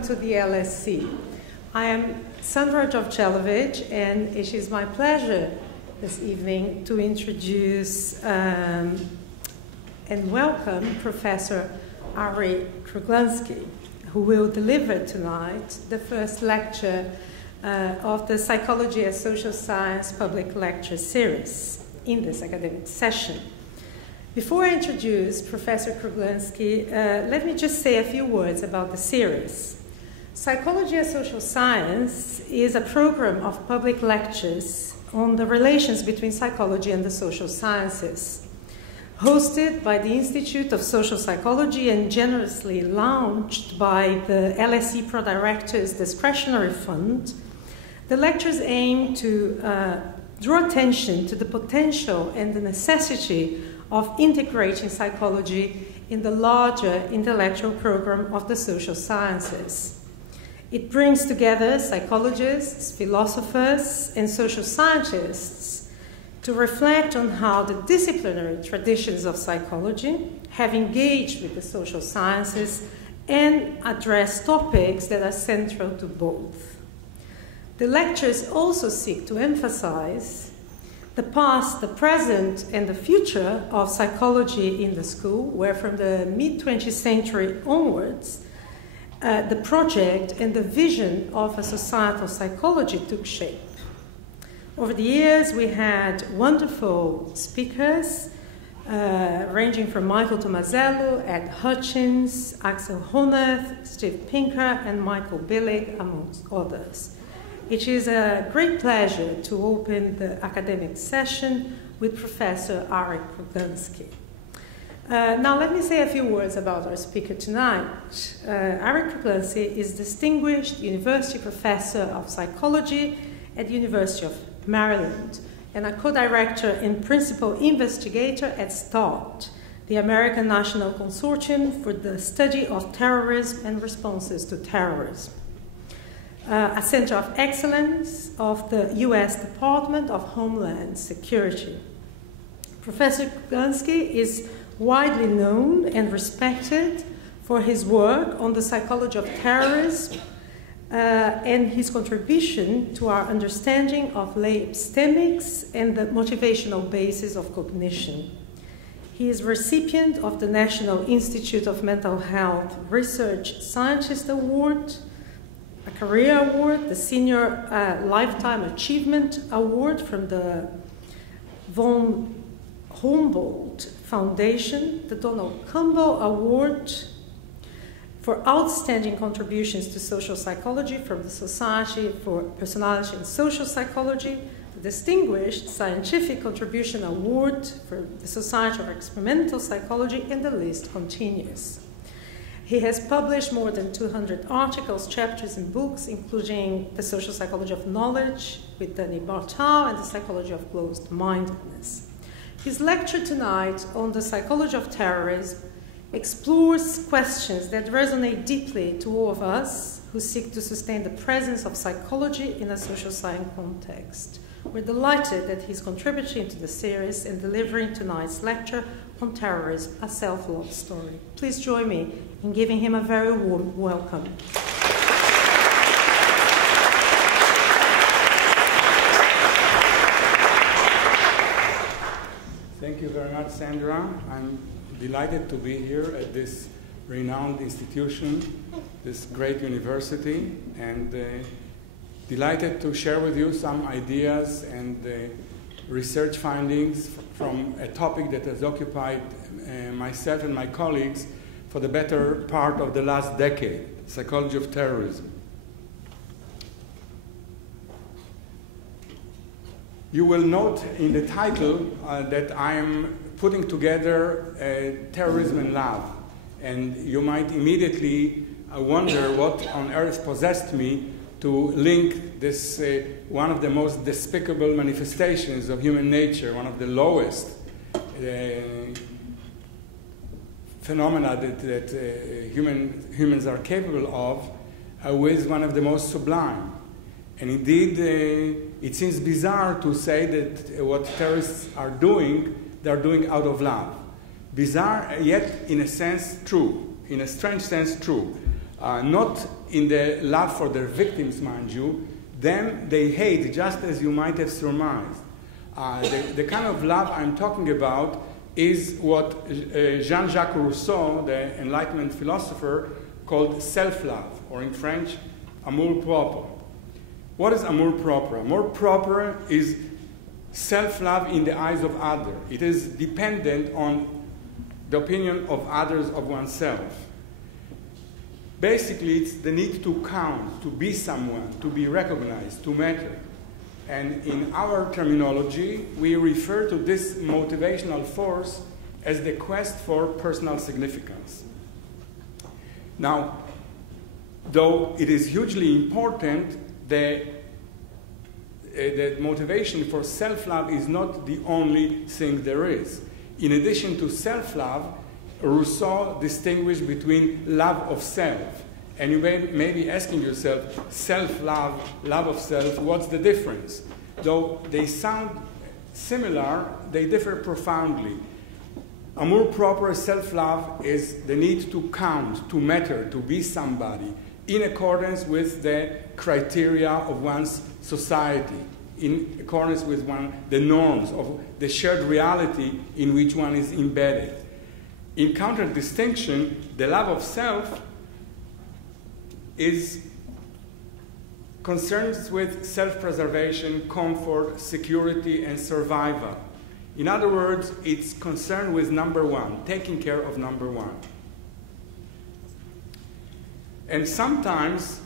welcome to the LSC. I am Sandra Jovchelovitch, and it is my pleasure this evening to introduce and welcome Professor Arie Kruglanski, who will deliver tonight the first lecture of the Psychology as Social Science public lecture series in this academic session. Before I introduce Professor Kruglanski, let me just say a few words about the series. Psychology as Social Science is a program of public lectures on the relations between psychology and the social sciences, hosted by the Institute of Social Psychology and generously launched by the LSE Pro-Directors Discretionary Fund. The lectures aim to draw attention to the potential and the necessity of integrating psychology in the larger intellectual program of the social sciences. It brings together psychologists, philosophers, and social scientists to reflect on how the disciplinary traditions of psychology have engaged with the social sciences and address topics that are central to both. The lectures also seek to emphasize the past, the present, and the future of psychology in the school, where from the mid-20th century onwards, the project and the vision of a societal psychology took shape. Over the years, we had wonderful speakers, ranging from Michael Tomasello, Ed Hutchins, Axel Honneth, Steve Pinker, and Michael Billig, amongst others. It is a great pleasure to open the academic session with Professor Arie Kruglanski. Now let me say a few words about our speaker tonight. Arie Kruglanski is Distinguished University Professor of Psychology at the University of Maryland and a co-director and principal investigator at START, the American National Consortium for the Study of Terrorism and Responses to Terrorism, a center of excellence of the U.S. Department of Homeland Security. Professor Kruglanski is widely known and respected for his work on the psychology of terrorism and his contribution to our understanding of lay epistemics and the motivational basis of cognition. He is recipient of the National Institute of Mental Health Research Scientist Award, a Career Award, the Senior Lifetime Achievement Award from the von Humboldt Foundation, the Donald Campbell Award for Outstanding Contributions to Social Psychology from the Society for Personality and Social Psychology, the Distinguished Scientific Contribution Award for the Society of Experimental Psychology, and the list continues. He has published more than 200 articles, chapters, and books, including The Social Psychology of Knowledge with Danny Bartal and The Psychology of Closed-Mindedness. His lecture tonight on the psychology of terrorism explores questions that resonate deeply to all of us who seek to sustain the presence of psychology in a social science context. We're delighted that he's contributing to the series and delivering tonight's lecture on terrorism, a self-love story. Please join me in giving him a very warm welcome. Thank you very much, Sandra. I'm delighted to be here at this renowned institution, this great university, and delighted to share with you some ideas and research findings from a topic that has occupied myself and my colleagues for the better part of the last decade, psychology of terrorism. You will note in the title that I am putting together terrorism and love, and you might immediately wonder what on earth possessed me to link this one of the most despicable manifestations of human nature, one of the lowest phenomena that humans are capable of, with one of the most sublime. And indeed, it seems bizarre to say that what terrorists are doing, they're doing out of love. Bizarre, yet in a sense true, in a strange sense true. not in the love for their victims, mind you. Them they hate, just as you might have surmised. The kind of love I'm talking about is what Jean-Jacques Rousseau, the Enlightenment philosopher, called self-love, or in French, amour propre. What is amour propre? Amour propre is self-love in the eyes of others. It is dependent on the opinion of others of oneself. Basically, it's the need to count, to be someone, to be recognized, to matter. And in our terminology, we refer to this motivational force as the quest for personal significance. Now, though it is hugely important, the motivation for self-love is not the only thing there is. In addition to self-love, Rousseau distinguished between love of self. And you may be asking yourself, self-love, love of self, what's the difference? Though they sound similar, they differ profoundly. Amour propre, self-love, is the need to count, to matter, to be somebody, in accordance with the criteria of one's society, in accordance with the norms of the shared reality in which one is embedded. In contradistinction, the love of self is concerned with self-preservation, comfort, security, and survival. In other words, it's concerned with number one, taking care of number one. And sometimes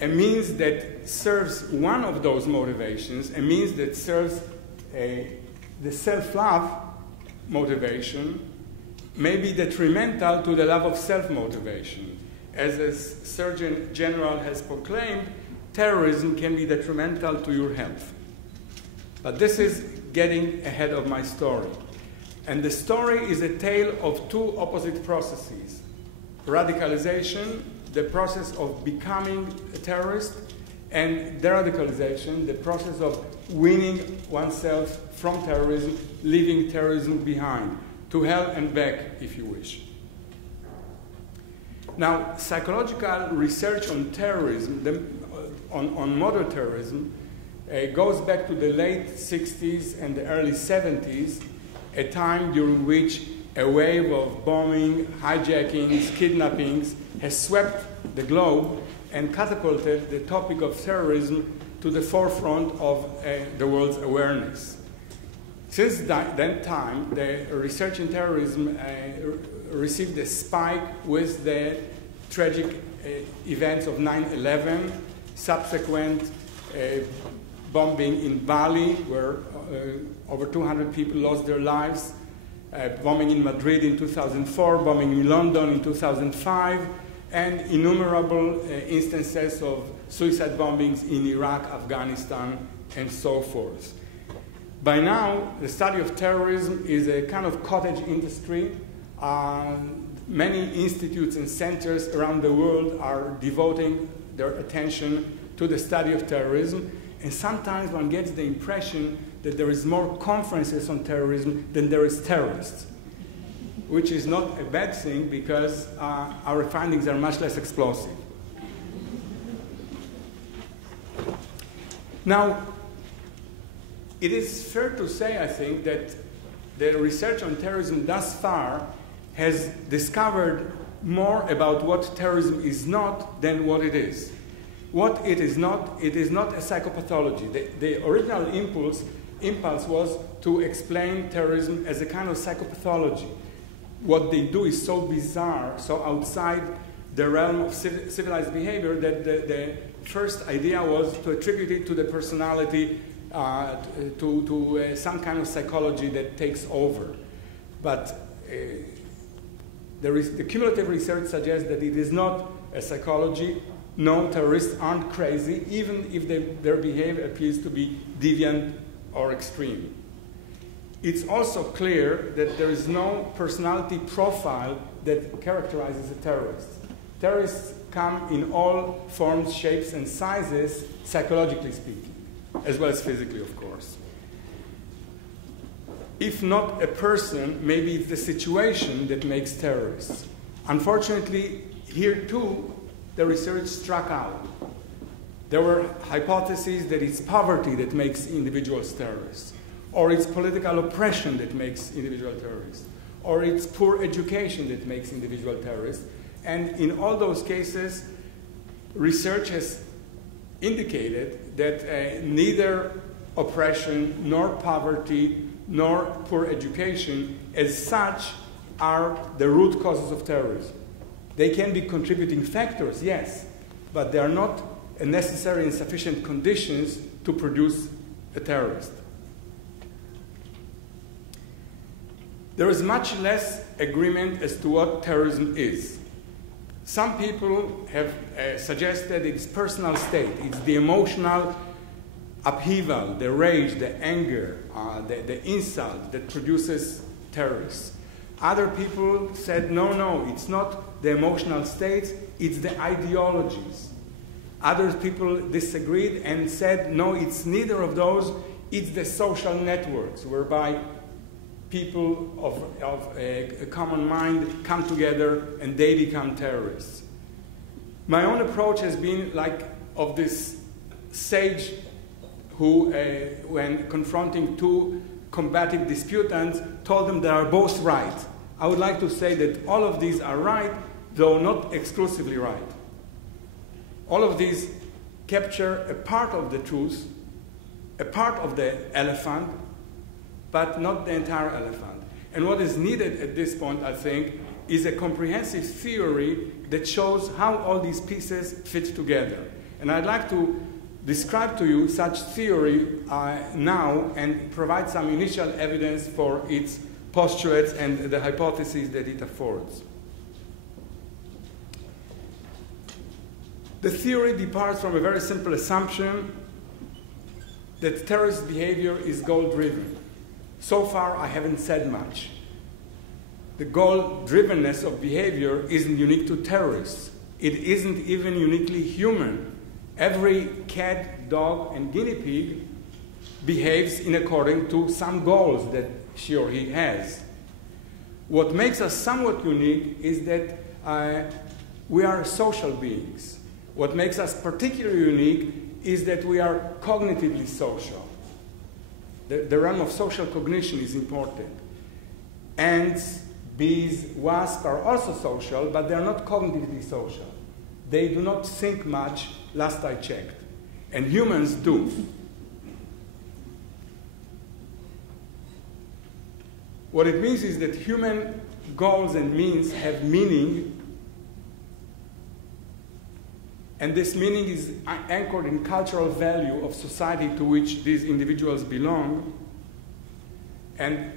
a means that serves one of those motivations, a means that serves the self-love motivation, may be detrimental to the love of self-motivation. As a Surgeon General has proclaimed, terrorism can be detrimental to your health. But this is getting ahead of my story. And the story is a tale of two opposite processes. Radicalization, the process of becoming a terrorist, and deradicalization, the process of weaning oneself from terrorism, leaving terrorism behind, to hell and back, if you wish. Now, psychological research on terrorism, on modern terrorism, goes back to the late 60s and the early 70s, a time during which a wave of bombing, hijackings, kidnappings has swept the globe and catapulted the topic of terrorism to the forefront of the world's awareness. Since that time, the research in terrorism received a spike with the tragic events of 9/11, subsequent bombing in Bali, where over 200 people lost their lives, bombing in Madrid in 2004, bombing in London in 2005, and innumerable instances of suicide bombings in Iraq, Afghanistan, and so forth. By now, the study of terrorism is a kind of cottage industry. Many institutes and centers around the world are devoting their attention to the study of terrorism, and sometimes one gets the impression that there is more conferences on terrorism than there is terrorists, which is not a bad thing because our findings are much less explosive. Now, it is fair to say, I think, that the research on terrorism thus far has discovered more about what terrorism is not than what it is. What it is not a psychopathology. The original impulse was to explain terrorism as a kind of psychopathology. What they do is so bizarre, so outside the realm of civilized behavior, that the first idea was to attribute it to the personality, to some kind of psychology that takes over. But the cumulative research suggests that it is not a psychology. No, terrorists aren't crazy, even if their behavior appears to be deviant or extreme. It's also clear that there is no personality profile that characterizes a terrorist. Terrorists come in all forms, shapes, and sizes, psychologically speaking, as well as physically, of course. If not a person, maybe it's the situation that makes terrorists. Unfortunately, here too, the research struck out. There were hypotheses that it's poverty that makes individuals terrorists, or it's political oppression that makes individual terrorists, or it's poor education that makes individual terrorists. And in all those cases, research has indicated that neither oppression, nor poverty, nor poor education as such are the root causes of terrorism. They can be contributing factors, yes, but they are not necessary and sufficient conditions to produce a terrorist. There is much less agreement as to what terrorism is. Some people have suggested it's personal state, it's the emotional upheaval, the rage, the anger, the insult that produces terrorists. Other people said, no, it's not the emotional states, it's the ideologies. Other people disagreed and said, no, it's neither of those, it's the social networks whereby people of a common mind come together and they become terrorists. My own approach has been like of this sage who, when confronting two combative disputants, told them they are both right. I would like to say that all of these are right, though not exclusively right. All of these capture a part of the truth, a part of the elephant, but not the entire elephant. And what is needed at this point, I think, is a comprehensive theory that shows how all these pieces fit together. And I'd like to describe to you such theory now and provide some initial evidence for its postulates and the hypotheses that it affords. The theory departs from a very simple assumption that terrorist behavior is goal-driven. So far, I haven't said much. The goal-drivenness of behavior isn't unique to terrorists. It isn't even uniquely human. Every cat, dog, and guinea pig behaves in according to some goals that she or he has. What makes us somewhat unique is that we are social beings. What makes us particularly unique is that we are cognitively social. The realm of social cognition is important. Ants, bees, wasps are also social, but they are not cognitively social. They do not think much, last I checked. And humans do. What it means is that human goals and means have meaning, and this meaning is anchored in cultural value of society to which these individuals belong, and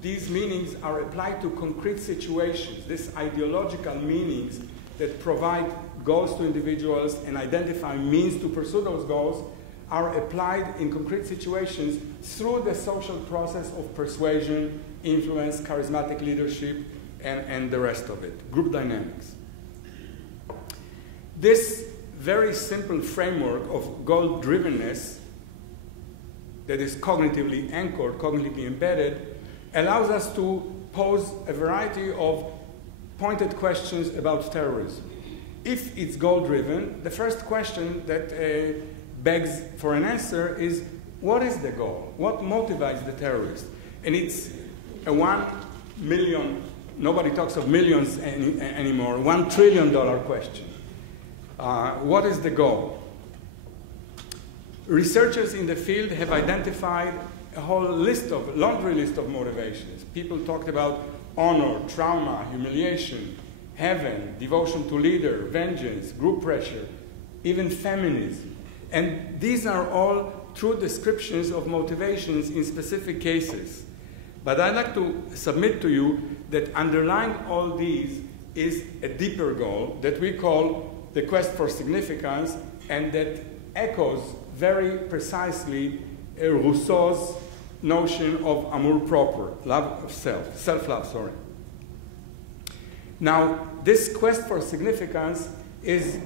these meanings are applied to concrete situations. These ideological meanings that provide goals to individuals and identify means to pursue those goals are applied in concrete situations through the social process of persuasion, influence, charismatic leadership, and the rest of it, group dynamics. This very simple framework of goal-drivenness that is cognitively anchored, cognitively embedded, allows us to pose a variety of pointed questions about terrorism. If it's goal-driven, the first question that begs for an answer is, what is the goal? What motivates the terrorist? And it's a 1 million, nobody talks of millions anymore, $1 trillion question. What is the goal? Researchers in the field have identified a whole laundry list of motivations. People talked about honor, trauma, humiliation, heaven, devotion to leader, vengeance, group pressure, even feminism. And these are all true descriptions of motivations in specific cases. But I'd like to submit to you that underlying all these is a deeper goal that we call the quest for significance, and that echoes very precisely Rousseau's notion of amour propre, love of self, self-love, sorry. Now, this quest for significance is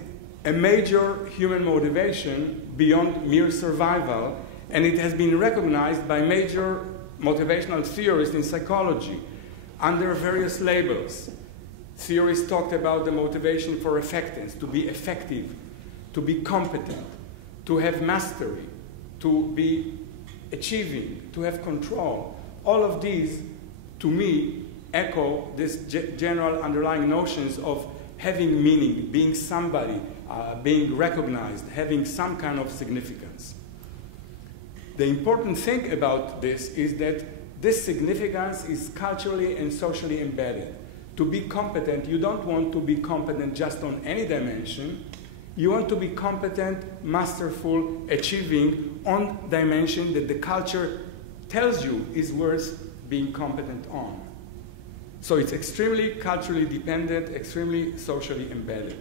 a major human motivation beyond mere survival, and it has been recognized by major motivational theorists in psychology under various labels. Theorists talked about the motivation for effectiveness, to be effective, to be competent, to have mastery, to be achieving, to have control. All of these, to me, echo these general underlying notions of having meaning, being somebody, being recognized, having some kind of significance. The important thing about this is that this significance is culturally and socially embedded. To be competent, you don't want to be competent just on any dimension. You want to be competent, masterful, achieving on dimension that the culture tells you is worth being competent on. So it's extremely culturally dependent, extremely socially embedded.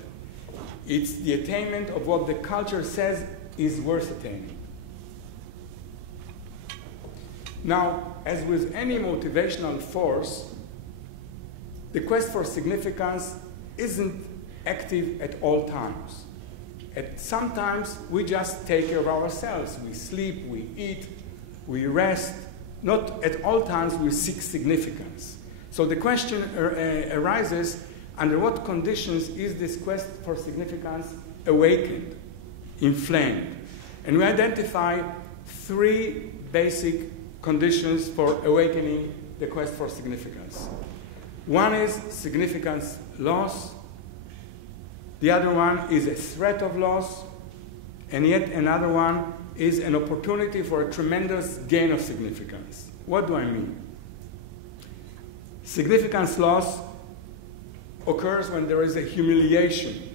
It's the attainment of what the culture says is worth attaining. Now, as with any motivational force, the quest for significance isn't active at all times. Sometimes we just take care of ourselves. We sleep, we eat, we rest. Not at all times we seek significance. So the question arises, under what conditions is this quest for significance awakened, inflamed? And we identify three basic conditions for awakening the quest for significance. One is significance loss. The other one is a threat of loss. And yet another one is an opportunity for a tremendous gain of significance. What do I mean? Significance loss occurs when there is a humiliation,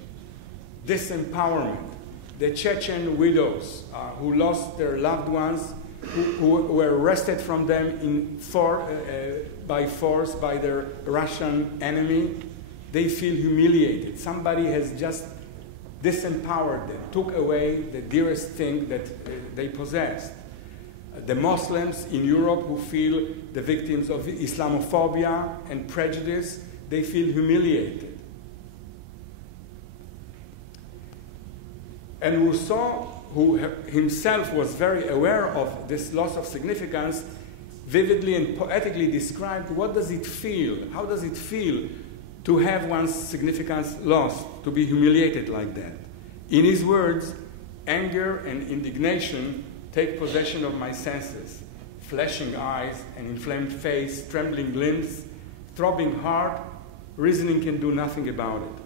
disempowerment. The Chechen widows who lost their loved ones, who were wrested from them by force by their Russian enemy, they feel humiliated. Somebody has just disempowered them, took away the dearest thing that they possessed. The Muslims in Europe who feel the victims of Islamophobia and prejudice, they feel humiliated. And Rousseau, who himself was very aware of this loss of significance, vividly and poetically described what does it feel, how does it feel to have one's significance lost, to be humiliated like that. In his words, anger and indignation take possession of my senses. Flashing eyes, an inflamed face, trembling limbs, throbbing heart, reasoning can do nothing about it.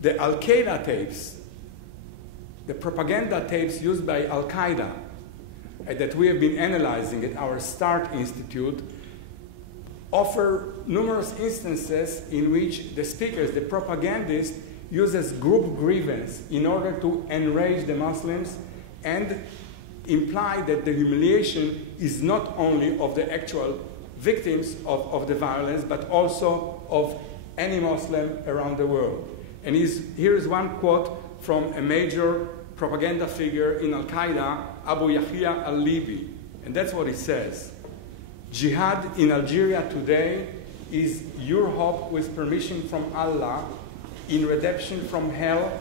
The Al-Qaeda tapes, the propaganda tapes used by Al-Qaeda that we have been analyzing at our START Institute, offer numerous instances in which the speakers, the propagandists, uses group grievance in order to enrage the Muslims and imply that the humiliation is not only of the actual victims of the violence, but also of any Muslim around the world. And here is one quote from a major propaganda figure in Al-Qaeda, Abu Yahya al-Libi. And that's what he says. Jihad in Algeria today is your hope with permission from Allah in redemption from hell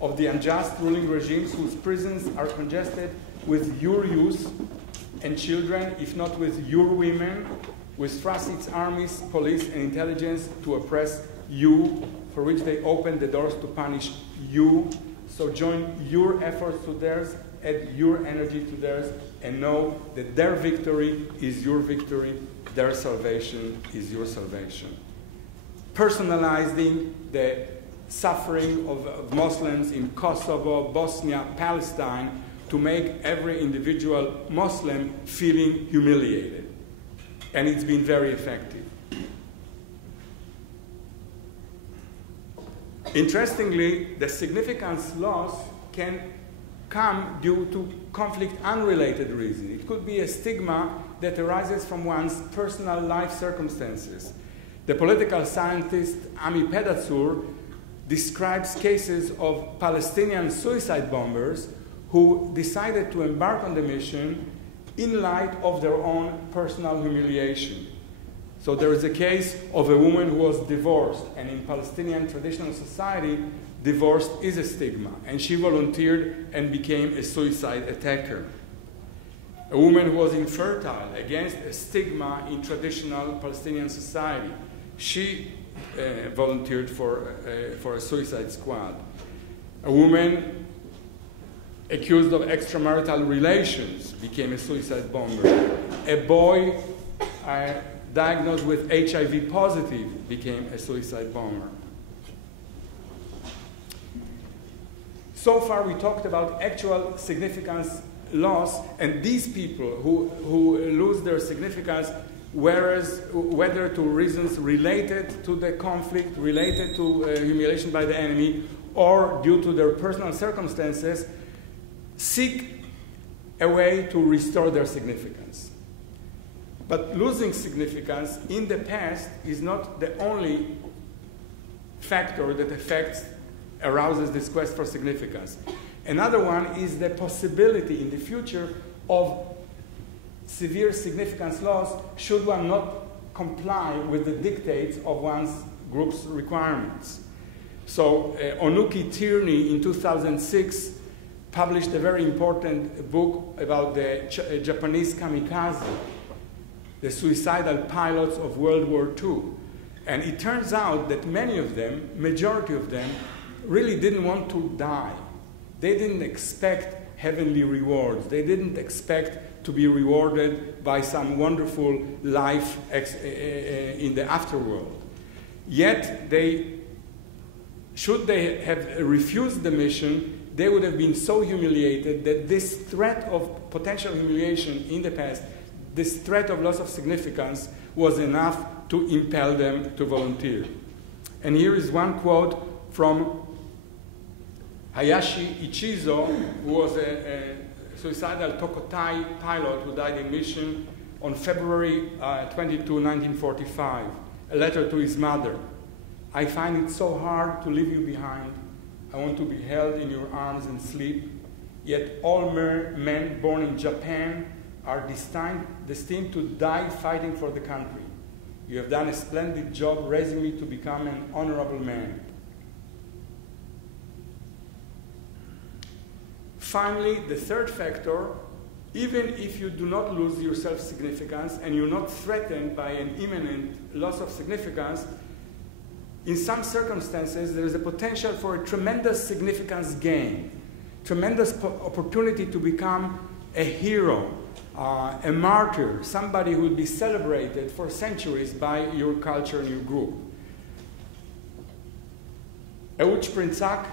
of the unjust ruling regimes whose prisons are congested with your youth and children, if not with your women, which trust its armies, police, and intelligence to oppress you, for which they open the doors to punish you. So join your efforts to theirs, add your energy to theirs, and know that their victory is your victory, their salvation is your salvation. Personalizing the suffering of Muslims in Kosovo, Bosnia, Palestine, to make every individual Muslim feeling humiliated. And it's been very effective. Interestingly, the significance loss can come due to conflict unrelated reason. It could be a stigma that arises from one's personal life circumstances. The political scientist Ami Pedatsur describes cases of Palestinian suicide bombers who decided to embark on the mission in light of their own personal humiliation. So there is a case of a woman who was divorced, and in Palestinian traditional society, divorce is a stigma, and she volunteered and became a suicide attacker. a woman who was infertile, against a stigma in traditional Palestinian society. She volunteered for a suicide squad. A woman accused of extramarital relations became a suicide bomber. A boy diagnosed with HIV positive became a suicide bomber. So far we talked about actual significance loss, and these people who lose their significance, whether to reasons related to the conflict, related to humiliation by the enemy, or due to their personal circumstances, seek a way to restore their significance. But losing significance in the past is not the only factor that arouses this quest for significance. Another one is the possibility in the future of severe significance loss should one not comply with the dictates of one's group's requirements. So Onuki Tierney in 2006 published a very important book about the Japanese kamikaze, the suicidal pilots of World War II. And it turns out that many of them, majority of them, really didn't want to die. They didn't expect heavenly rewards. They didn't expect to be rewarded by some wonderful life in the afterworld. Yet, should they have refused the mission, they would have been so humiliated that this threat of potential humiliation in the past, this threat of loss of significance, was enough to impel them to volunteer. And here is one quote from Hayashi Ichizo, who was a suicidal Tokotai pilot who died in mission on February 22, 1945, a letter to his mother. I find it so hard to leave you behind. I want to be held in your arms and sleep. Yet all men born in Japan are destined to die fighting for the country. You have done a splendid job raising me to become an honorable man. Finally, the third factor, even if you do not lose your self-significance and you're not threatened by an imminent loss of significance, in some circumstances there is a potential for a tremendous significance gain, tremendous opportunity to become a hero, a martyr, somebody who will be celebrated for centuries by your culture and your group. Euch Prinzak,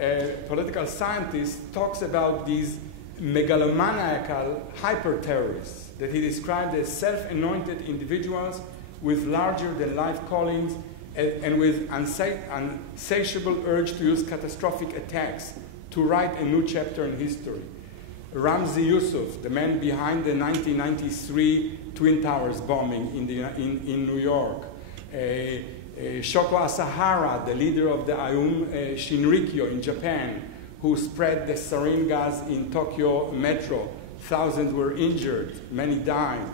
a political scientist, talks about these megalomaniacal hyper-terrorists that he described as self-anointed individuals with larger-than-life callings and with insatiable urge to use catastrophic attacks to write a new chapter in history. Ramzi Yousef, the man behind the 1993 Twin Towers bombing in New York. Shoko Asahara, the leader of the Aum Shinrikyo in Japan, who spread the sarin gas in Tokyo metro. Thousands were injured, many died.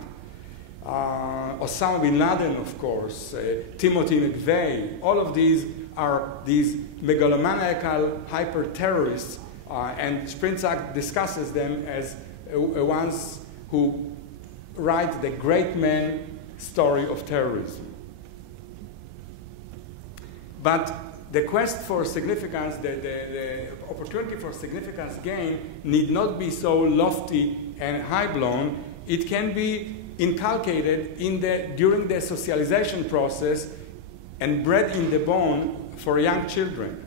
Osama bin Laden, of course, Timothy McVeigh, all of these are these megalomaniacal hyper-terrorists, and Prinzak discusses them as ones who write the great man story of terrorism. But the quest for significance, the opportunity for significance gain need not be so lofty and high-blown. It can be inculcated during the socialization process and bred in the bone for young children.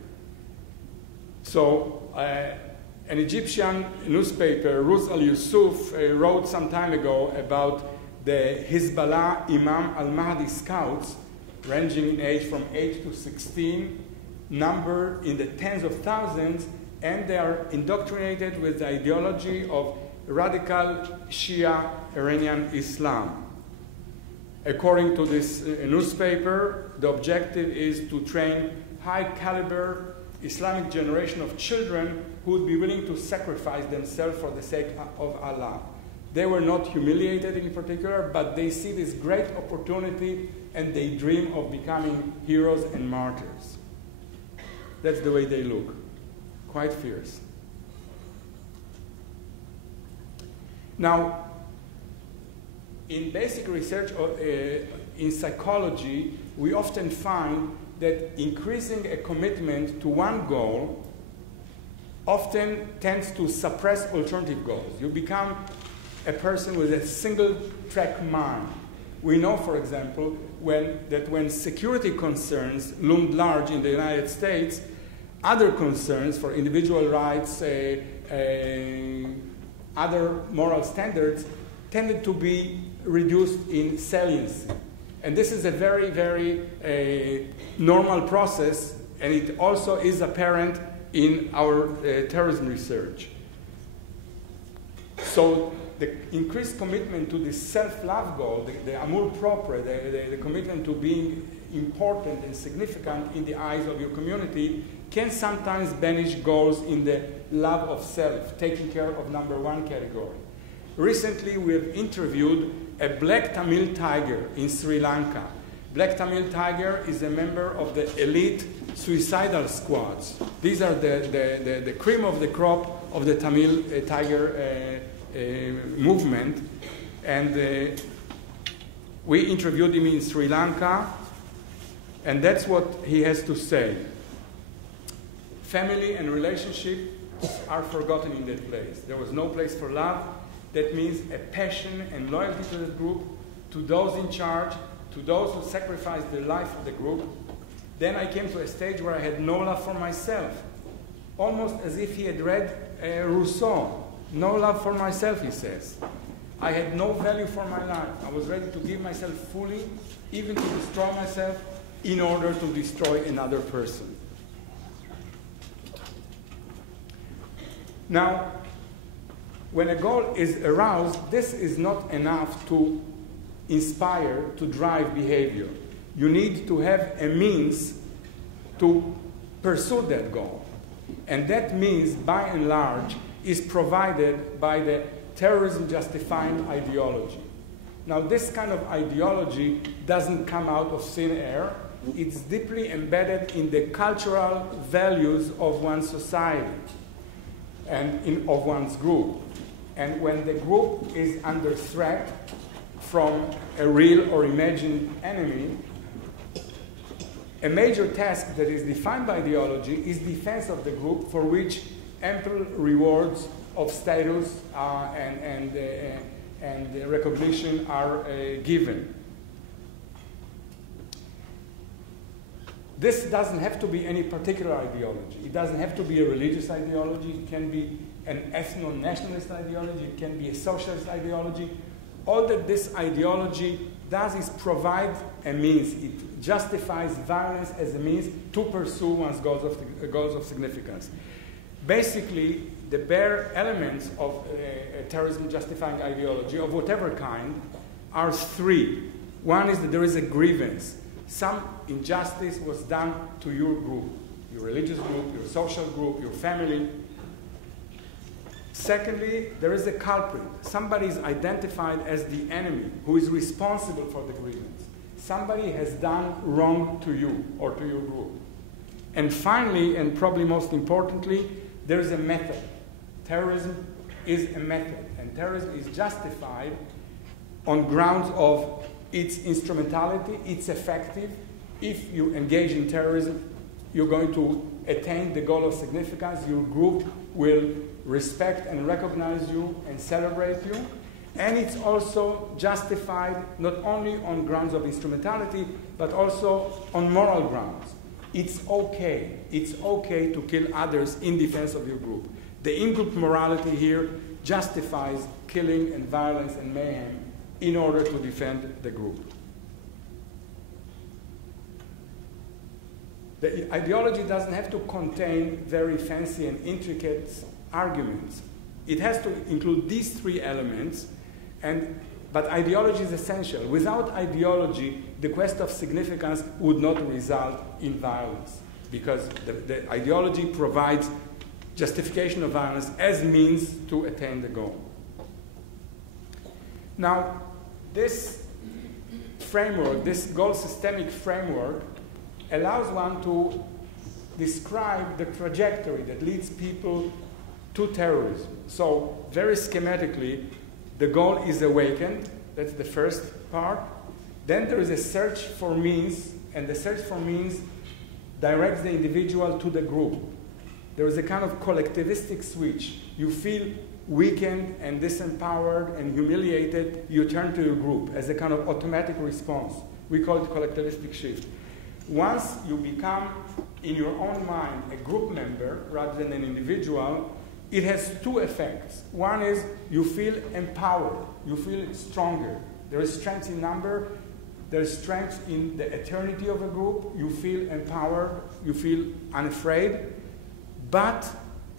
So an Egyptian newspaper, Ruz al-Yusuf, wrote some time ago about the Hezbollah Imam al-Mahdi scouts, ranging in age from 8 to 16, number in the tens of thousands, and they are indoctrinated with the ideology of radical Shia Iranian Islam. According to this newspaper, the objective is to train high-caliber Islamic generation of children who would be willing to sacrifice themselves for the sake of Allah. They were not humiliated in particular, but they see this great opportunity and they dream of becoming heroes and martyrs. That's the way they look, quite fierce. Now, in basic research in psychology, we often find that increasing a commitment to one goal often tends to suppress alternative goals. You become a person with a single-track mind. We know, for example, when security concerns loomed large in the United States, other concerns for individual rights, other moral standards, tended to be reduced in saliency. And this is a very, very normal process, and it also is apparent in our terrorism research. So the increased commitment to the self-love goal, the amour propre, the commitment to being important and significant in the eyes of your community, can sometimes banish goals in the love of self, taking care of number one category. Recently, we have interviewed a black Tamil tiger in Sri Lanka. Black Tamil tiger is a member of the elite suicidal squads. These are the cream of the crop of the Tamil tiger movement. And we interviewed him in Sri Lanka, and that's what he has to say. Family and relationships are forgotten in that place. There was no place for love. That means a passion and loyalty to the group, to those in charge, to those who sacrificed their life for the group. Then I came to a stage where I had no love for myself, almost as if he had read Rousseau. No love for myself, he says. I had no value for my life. I was ready to give myself fully, even to destroy myself, in order to destroy another person. Now, when a goal is aroused, this is not enough to inspire, to drive behavior. You need to have a means to pursue that goal. And that means, by and large, is provided by the terrorism justifying ideology. Now, this kind of ideology doesn't come out of thin air. It's deeply embedded in the cultural values of one's society and of one's group. And when the group is under threat from a real or imagined enemy, a major task that is defined by ideology is defense of the group, for which ample rewards of status and recognition are given. This doesn't have to be any particular ideology. It doesn't have to be a religious ideology. It can be an ethno-nationalist ideology. It can be a socialist ideology. All that this ideology does is provide a means. It justifies violence as a means to pursue one's goals of significance. Basically, the bare elements of a terrorism justifying ideology of whatever kind are three. One is that there is a grievance. Some injustice was done to your group, your religious group, your social group, your family. Secondly, there is a culprit. Somebody is identified as the enemy who is responsible for the grievance. Somebody has done wrong to you or to your group. And finally, and probably most importantly, there is a method. Terrorism is a method, and terrorism is justified on grounds of its instrumentality, it's effective. If you engage in terrorism, you're going to attain the goal of significance. Your group will respect and recognize you and celebrate you. And it's also justified not only on grounds of instrumentality, but also on moral grounds. It's okay to kill others in defense of your group. The in-group morality here justifies killing and violence and mayhem in order to defend the group. The ideology doesn't have to contain very fancy and intricate arguments. It has to include these three elements, but ideology is essential. Without ideology, the quest of significance would not result in violence, because the ideology provides justification of violence as means to attain the goal. Now, this framework, this goal systemic framework, allows one to describe the trajectory that leads people to terrorism. So, very schematically, The goal is awakened. That's the first part. Then there is a search for means, and the search for means directs the individual to the group. There is a kind of collectivistic switch. You feel weakened and disempowered and humiliated, you turn to your group as a kind of automatic response. We call it collectivistic shift. Once you become, in your own mind, a group member rather than an individual, it has two effects. One is you feel empowered, you feel stronger. There is strength in number, there is strength in the eternity of a group, you feel empowered, you feel unafraid, but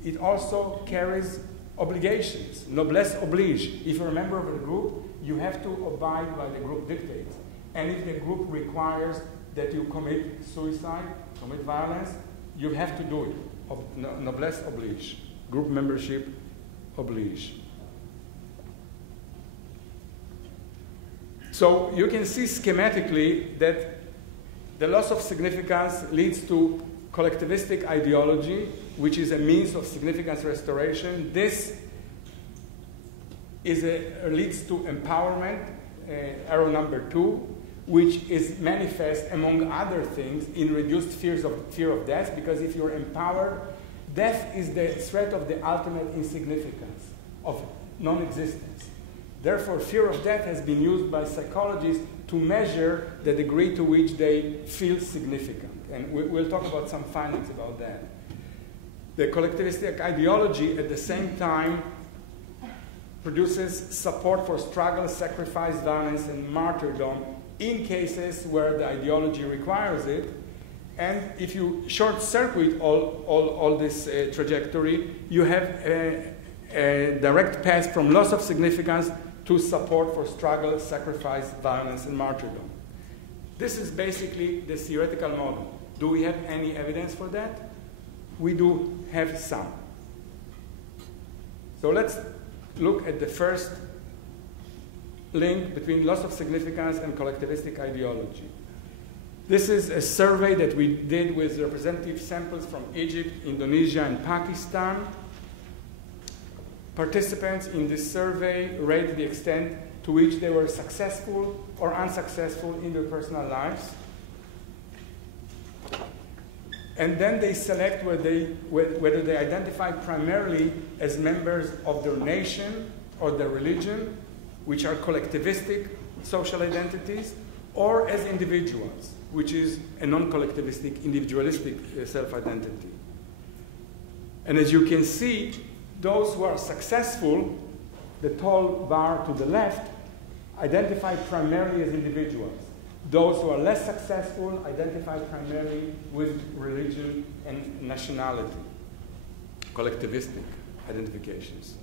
it also carries obligations. Noblesse oblige. If you're a member of a group, you have to abide by the group dictates. And if the group requires that you commit suicide, commit violence, you have to do it. Noblesse oblige. Group membership oblige. So you can see schematically that the loss of significance leads to collectivistic ideology, which is a means of significance restoration. This leads to empowerment, arrow number 2, which is manifest, among other things, in reduced fear of death, because if you're empowered, death is the threat of the ultimate insignificance, of non-existence. Therefore, fear of death has been used by psychologists to measure the degree to which they feel significant. And we'll talk about some findings about that. The collectivistic ideology, at the same time, produces support for struggle, sacrifice, violence, and martyrdom in cases where the ideology requires it. And if you short-circuit all this trajectory, you have a direct path from loss of significance to support for struggle, sacrifice, violence, and martyrdom. This is basically the theoretical model. Do we have any evidence for that? We do have some. So let's look at the first link between loss of significance and collectivistic ideology. This is a survey that we did with representative samples from Egypt, Indonesia, and Pakistan. Participants in this survey rate the extent to which they were successful or unsuccessful in their personal lives. And then they select whether they identify primarily as members of their nation or their religion, which are collectivistic social identities, or as individuals, which is a non-collectivistic, individualistic self-identity. And as you can see, those who are successful, the tall bar to the left, identify primarily as individuals. Those who are less successful identify primarily with religion and nationality, collectivistic identifications.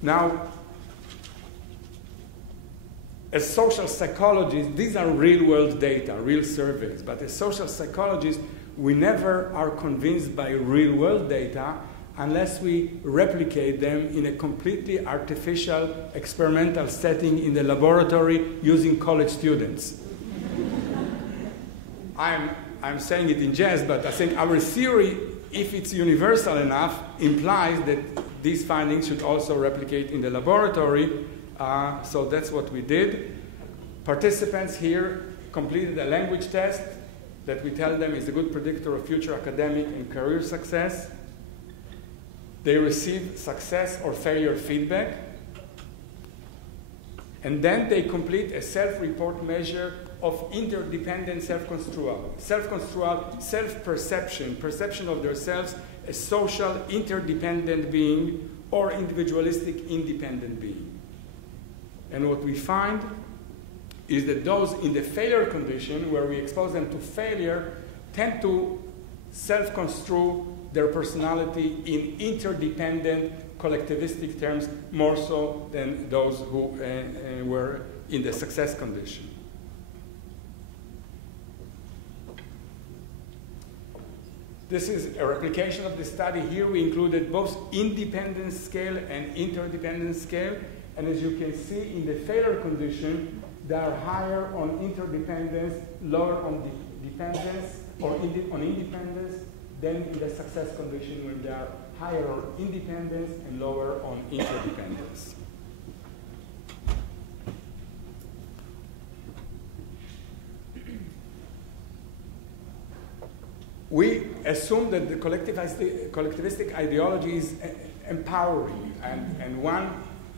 Now, as social psychologists, these are real-world data, real surveys, but as social psychologists, we never are convinced by real-world data unless we replicate them in a completely artificial experimental setting in the laboratory using college students. I'm saying it in jest, but I think our theory, if it's universal enough, implies that these findings should also replicate in the laboratory. So that's what we did. Participants here completed a language test that we tell them is a good predictor of future academic and career success. They receive success or failure feedback. And then they complete a self-report measure of interdependent self-construal. Self-construal, self-perception, perception of themselves as social, interdependent being or individualistic, independent being. And what we find is that those in the failure condition, where we expose them to failure, tend to self-construe their personality in interdependent, collectivistic terms, more so than those who were in the success condition. This is a replication of the study. Here we included both independent scale and interdependent scale. And as you can see, in the failure condition, they are higher on interdependence, lower on dependence, or on independence, than in the success condition when they are higher on independence and lower on interdependence. We assume that the collectivistic ideology is empowering, and one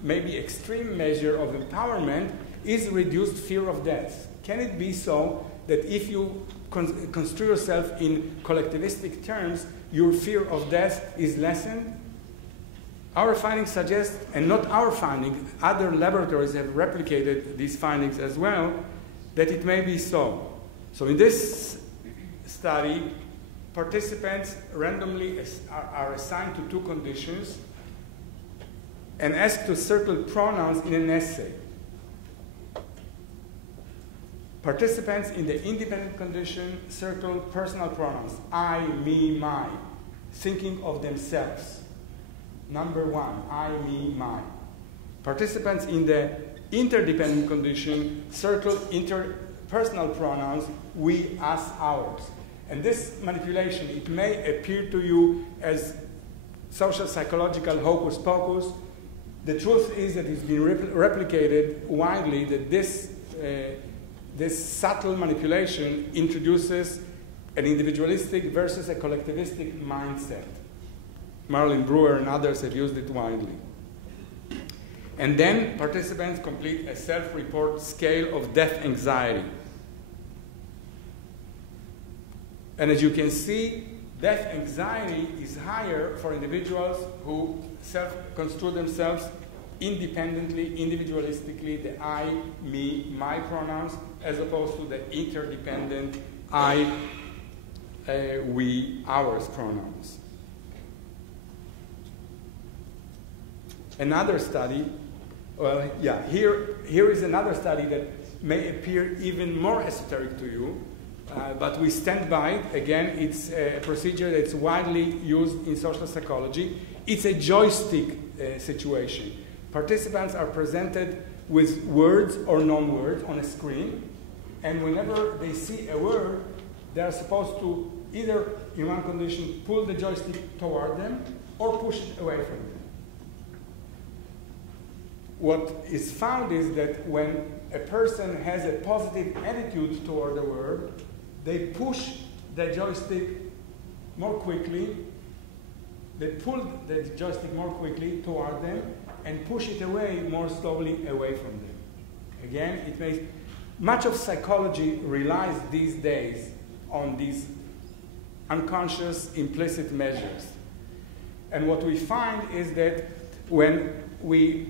maybe extreme measure of empowerment is reduced fear of death. Can it be so that if you construe yourself in collectivistic terms, your fear of death is lessened? Our findings suggest, and not our finding, other laboratories have replicated these findings as well, that it may be so. So in this study, participants randomly are assigned to two conditions and asked to circle pronouns in an essay. Participants in the independent condition circle personal pronouns, I, me, my, thinking of themselves. Number one, I, me, my. Participants in the interdependent condition circle interpersonal pronouns, we, us, ours. And this manipulation, it may appear to you as social psychological hocus pocus. The truth is that it's been replicated widely, that this subtle manipulation introduces an individualistic versus a collectivistic mindset. Marlin Brewer and others have used it widely. And then participants complete a self-report scale of death anxiety. And as you can see, death anxiety is higher for individuals who self-construe themselves independently, individualistically, the I, me, my pronouns, as opposed to the interdependent I, we, ours pronouns. Another study, here is another study that may appear even more esoteric to you, but we stand by it. Again, it's a procedure that's widely used in social psychology. It's a joystick situation. Participants are presented with words or non-words on a screen, and whenever they see a word, they are supposed to either, in one condition, pull the joystick toward them or push it away from them. What is found is that when a person has a positive attitude toward the word, they push the joystick more quickly, they pull the joystick more quickly toward them, and push it away more slowly away from them. Again, it makes much of psychology relies these days on these unconscious implicit measures. And what we find is that when we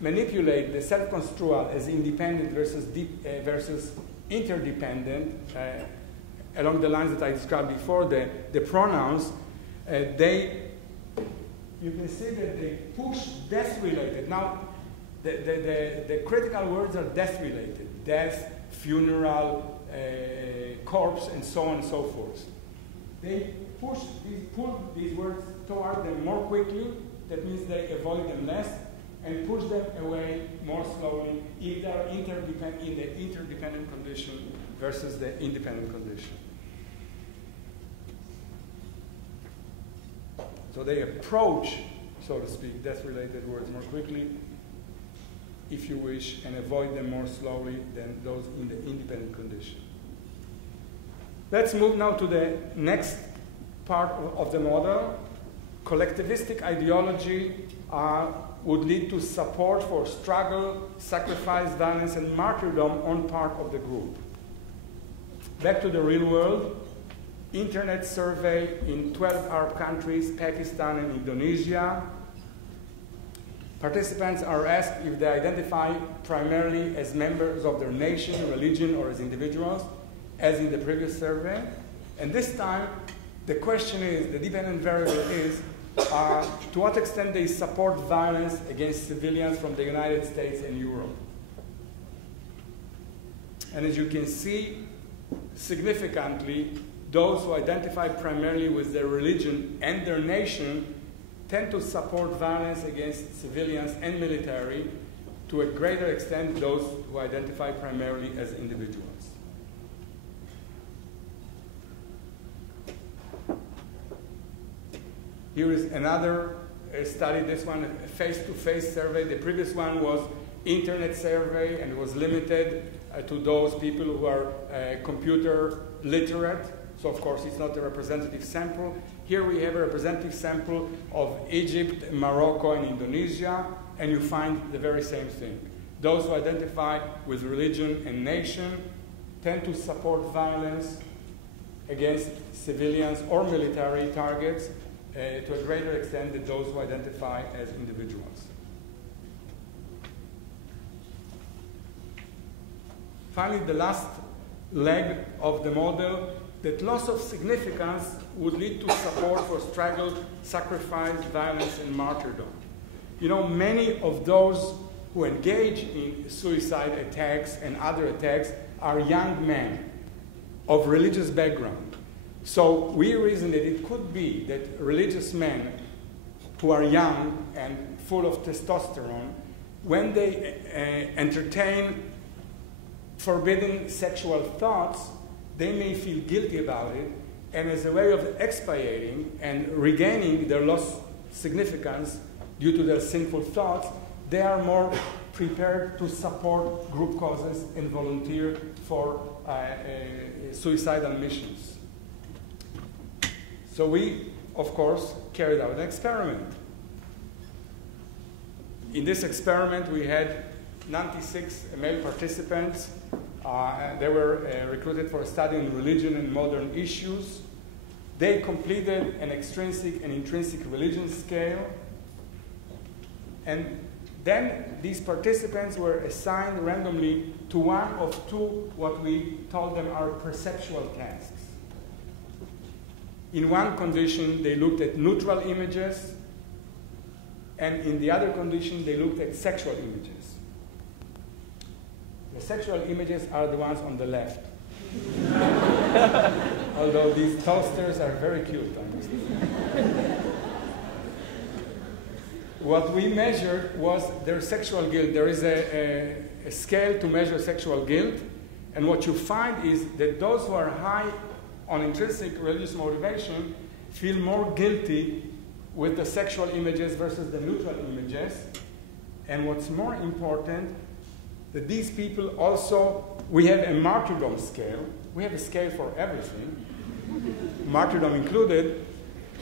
manipulate the self-construal as independent versus interdependent, along the lines that I described before, the pronouns, you can see that they push death-related. Now, the critical words are death-related. Death, funeral, corpse, and so on and so forth. They pull these words toward them more quickly. That means they avoid them less, and push them away more slowly if they are in the interdependent condition versus the independent condition. So they approach, so to speak, death-related words more quickly, if you wish, and avoid them more slowly than those in the independent condition. Let's move now to the next part of the model. Collectivistic ideology would lead to support for struggle, sacrifice, violence, and martyrdom on part of the group. Back to the real world. Internet survey in 12 Arab countries, Pakistan and Indonesia. Participants are asked if they identify primarily as members of their nation, religion, or as individuals, as in the previous survey. And this time, the question is, the dependent variable is, to what extent they support violence against civilians from the United States and Europe. And as you can see, significantly, those who identify primarily with their religion and their nation tend to support violence against civilians and military to a greater extent those who identify primarily as individuals. Here is another study, this one a face-to-face survey. The previous one was internet survey and was limited to those people who are computer literate. So of course it's not a representative sample. Here we have a representative sample of Egypt, Morocco, and Indonesia, and you find the very same thing. Those who identify with religion and nation tend to support violence against civilians or military targets to a greater extent than those who identify as individuals. Finally, the last leg of the model, that loss of significance would lead to support for struggle, sacrifice, violence, and martyrdom. You know, many of those who engage in suicide attacks and other attacks are young men of religious background. So we reason that it could be that religious men who are young and full of testosterone, when they entertain forbidden sexual thoughts, they may feel guilty about it, and as a way of expiating and regaining their lost significance due to their sinful thoughts, they are more prepared to support group causes and volunteer for suicidal missions. So we, of course, carried out an experiment. In this experiment, we had 96 male participants. They were recruited for a study on religion and modern issues. They completed an extrinsic and intrinsic religion scale. And then these participants were assigned randomly to one of two, what we told them are perceptual tasks. In one condition, they looked at neutral images, and in the other condition, they looked at sexual images. The sexual images are the ones on the left. Although these toasters are very cute, I must say. What we measured was their sexual guilt. There is a scale to measure sexual guilt, and what you find is that those who are high on intrinsic religious motivation feel more guilty with the sexual images versus the neutral images. And what's more important, that these people also, we have a martyrdom scale. We have a scale for everything, martyrdom included,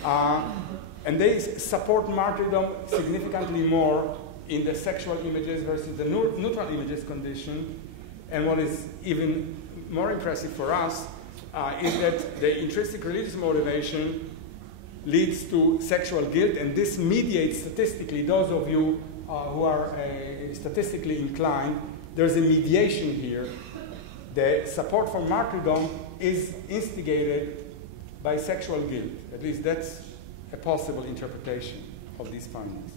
and they support martyrdom significantly more in the sexual images versus the neutral images condition. And what is even more impressive for us is that the intrinsic religious motivation leads to sexual guilt, and this mediates statistically, those of you who are statistically inclined, there's a mediation here. The support for martyrdom is instigated by sexual guilt. At least that's a possible interpretation of these findings.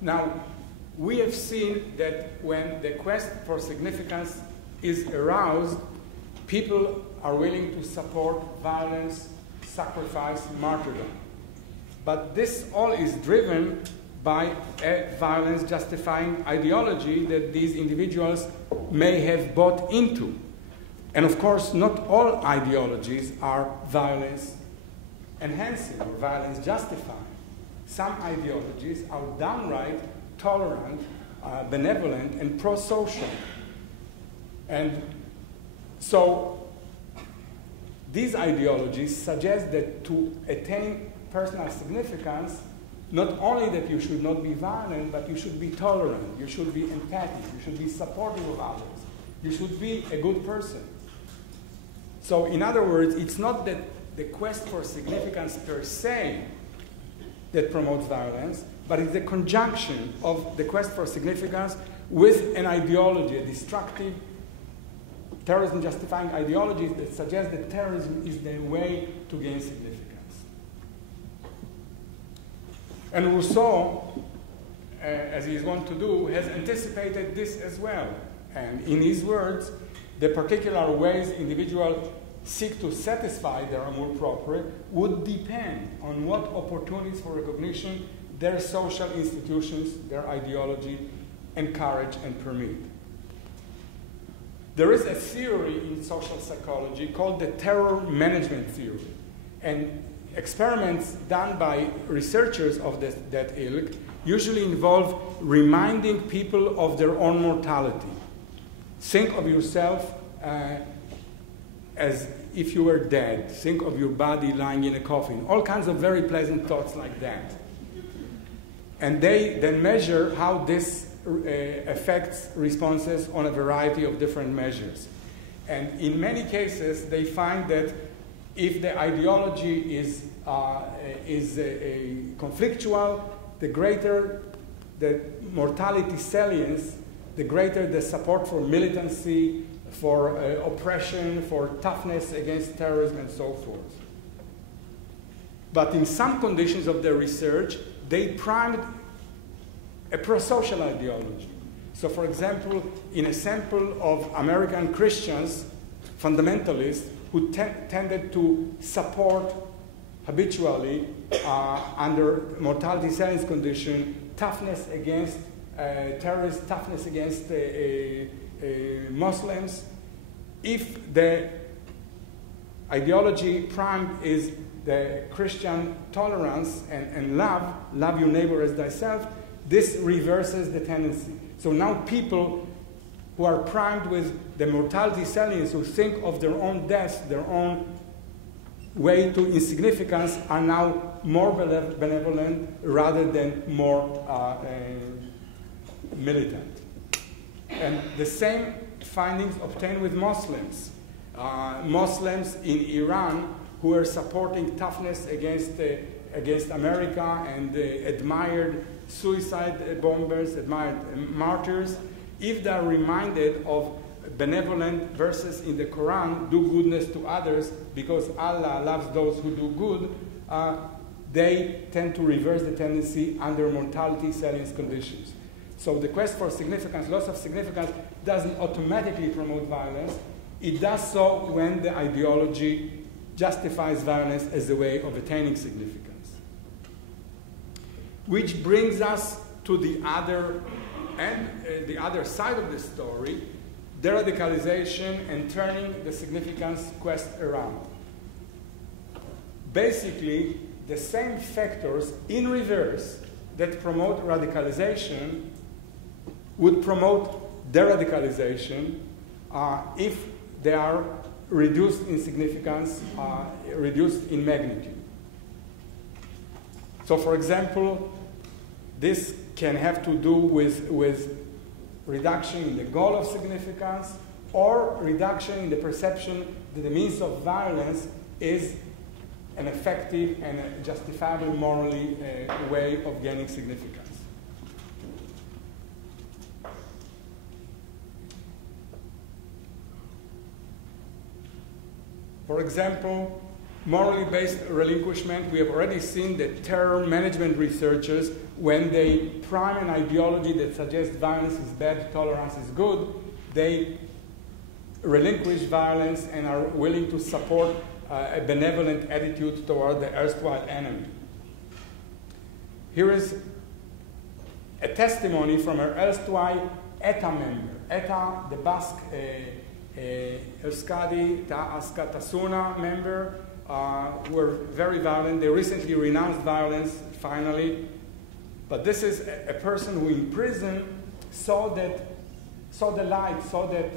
Now, we have seen that when the quest for significance is aroused, people are willing to support violence, sacrifice, martyrdom. But this all is driven by a violence-justifying ideology that these individuals may have bought into. And of course, not all ideologies are violence-enhancing or violence-justifying. Some ideologies are downright tolerant, benevolent, and pro-social. And so these ideologies suggest that to attain personal significance, not only that you should not be violent, but you should be tolerant, you should be empathic, you should be supportive of others, you should be a good person. So in other words, it's not that the quest for significance per se that promotes violence, but it's the conjunction of the quest for significance with an ideology, a destructive, terrorism-justifying ideology that suggests that terrorism is the way to gain significance. And Rousseau, as he is wont to do, has anticipated this as well. And in his words, the particular ways individuals seek to satisfy their amour propre would depend on what opportunities for recognition their social institutions, their ideology, encourage and permit. There is a theory in social psychology called the terror management theory. And experiments done by researchers of that ilk usually involve reminding people of their own mortality. Think of yourself as if you were dead. Think of your body lying in a coffin. All kinds of very pleasant thoughts like that. And they then measure how this affects responses on a variety of different measures. And in many cases, they find that if the ideology is conflictual, the greater the mortality salience, the greater the support for militancy, for oppression, for toughness against terrorism, and so forth. But in some conditions of their research, they primed a pro-social ideology. So, for example, in a sample of American Christians, fundamentalists, who tended to support habitually, under mortality salience condition, toughness against terrorists, toughness against Muslims. If the ideology primed is the Christian tolerance and love your neighbor as thyself, this reverses the tendency. So now people who are primed with the mortality salience, who think of their own death, their own way to insignificance, are now more benevolent rather than more militant. And the same findings obtained with Muslims. Muslims in Iran who are supporting toughness against America and admired suicide bombers, admired martyrs, if they are reminded of benevolent verses in the Quran, do goodness to others because Allah loves those who do good, they tend to reverse the tendency under mortality salience conditions. So the quest for significance, loss of significance, doesn't automatically promote violence. It does so when the ideology justifies violence as a way of attaining significance. Which brings us to the other side of the story, deradicalization and turning the significance quest around. Basically, the same factors in reverse that promote radicalization would promote deradicalization if they are reduced in significance, reduced in magnitude. So, for example, this can have to do with reduction in the goal of significance or reduction in the perception that the means of violence is an effective and a justifiable morally way of gaining significance. For example, morally based relinquishment, we have already seen that terror management researchers, when they prime an ideology that suggests violence is bad, tolerance is good, they relinquish violence and are willing to support a benevolent attitude toward the erstwhile enemy. Here is a testimony from an erstwhile ETA member. ETA, the Basque Euskadi Askatasuna member, were very violent. They recently renounced violence, finally. But this is a person who in prison saw the light, saw that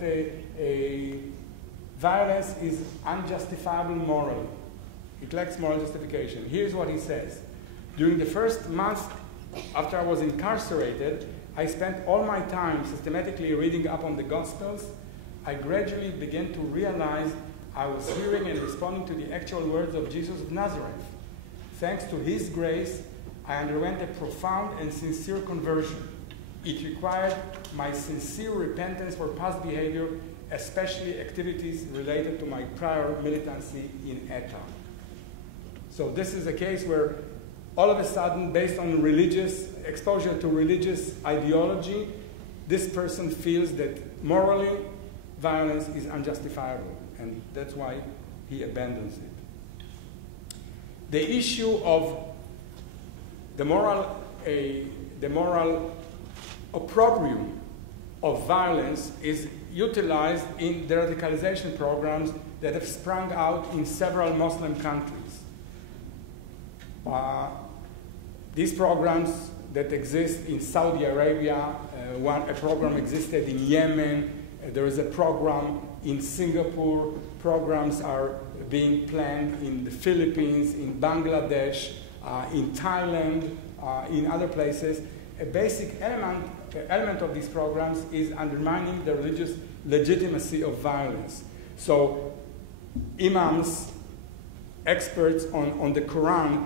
violence is unjustifiable morally. It lacks moral justification. Here's what he says. During the first month after I was incarcerated, I spent all my time systematically reading up on the Gospels. I gradually began to realize I was hearing and responding to the actual words of Jesus of Nazareth. Thanks to his grace, I underwent a profound and sincere conversion. It required my sincere repentance for past behavior, especially activities related to my prior militancy in ETA. So this is a case where all of a sudden, based on religious exposure to religious ideology, this person feels that morally violence is unjustifiable, and that's why he abandons it. The issue of the moral opprobrium of violence is utilized in the radicalization programs that have sprung out in several Muslim countries. These programs that exist in Saudi Arabia, a program existed in Yemen, there is a program in Singapore, programs are being planned in the Philippines, in Bangladesh, in Thailand, in other places. A basic element of these programs is undermining the religious legitimacy of violence. So imams, experts on the Quran,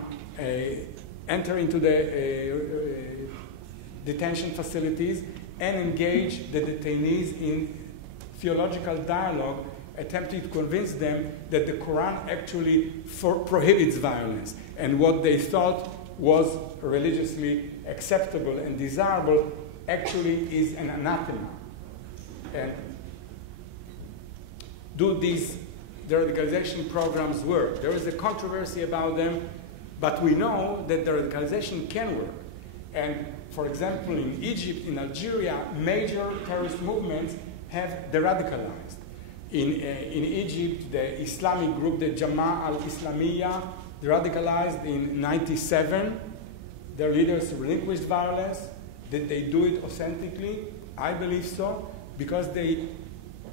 enter into the detention facilities and engage the detainees in theological dialogue, attempting to convince them that the Quran actually prohibits violence, and what they thought was religiously acceptable and desirable actually is an anathema. And do these deradicalization programs work? There is a controversy about them, but we know that deradicalization can work. And for example, in Egypt, in Algeria, major terrorist movements have deradicalized. In Egypt, the Islamic group, the Jama'a al-Islamiyya, deradicalized in '97. Their leaders relinquished violence. Did they do it authentically? I believe so, because they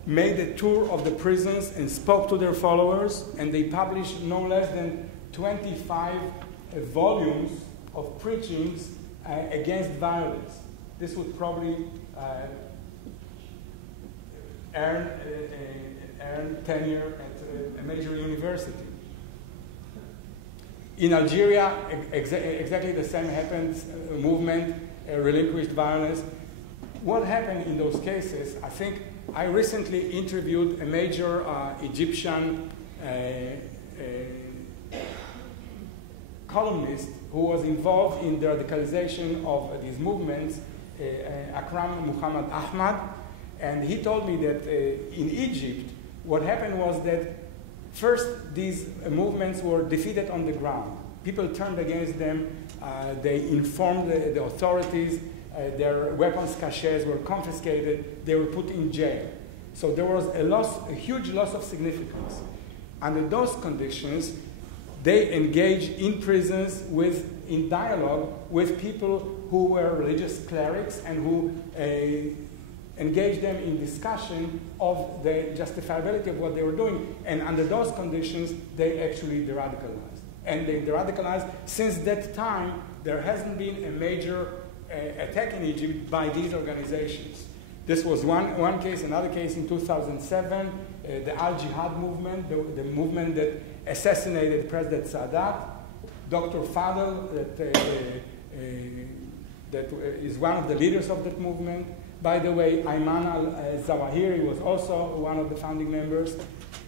made a tour of the prisons and spoke to their followers, and they published no less than 25 volumes of preachings against violence. This would probably earn tenure at a major university. In Algeria, exactly the same happened. Movement relinquished violence. What happened in those cases? I think I recently interviewed a major Egyptian columnist who was involved in the radicalization of these movements, Akram Muhammad Ahmad, and he told me that in Egypt, what happened was that first these movements were defeated on the ground. People turned against them, they informed the authorities, their weapons caches were confiscated, they were put in jail. So there was a huge loss of significance. Under those conditions, they engaged in prisons in dialogue with people who were religious clerics and who engaged them in discussion of the justifiability of what they were doing. And under those conditions, they actually deradicalized. And they deradicalized. Since that time, there hasn't been a major attack in Egypt by these organizations. This was one case. Another case in 2007, the Al-Jihad movement, the movement that assassinated President Sadat. Dr. Fadl, that is one of the leaders of that movement. By the way, Ayman al-Zawahiri was also one of the founding members.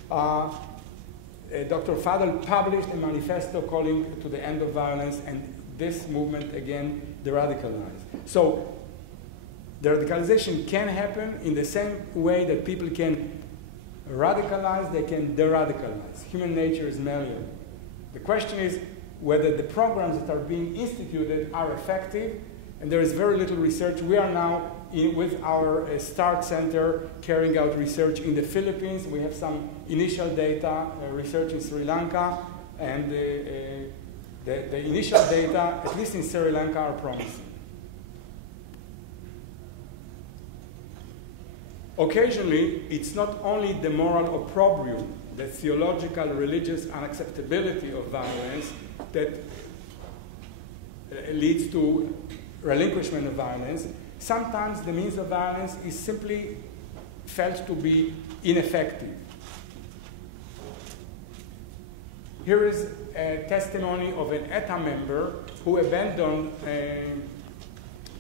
Dr. Fadl published a manifesto calling to the end of violence, and this movement again deradicalized. So the radicalization can happen in the same way that people can radicalize, they can deradicalize. Human nature is malleable. The question is whether the programs that are being instituted are effective, and there is very little research. We are now with our START Center carrying out research in the Philippines. We have some initial data, research in Sri Lanka, and the initial data, at least in Sri Lanka, are promising. Occasionally, it's not only the moral opprobrium, the theological, religious unacceptability of violence that leads to relinquishment of violence. Sometimes the means of violence is simply felt to be ineffective. Here is a testimony of an ETA member who abandoned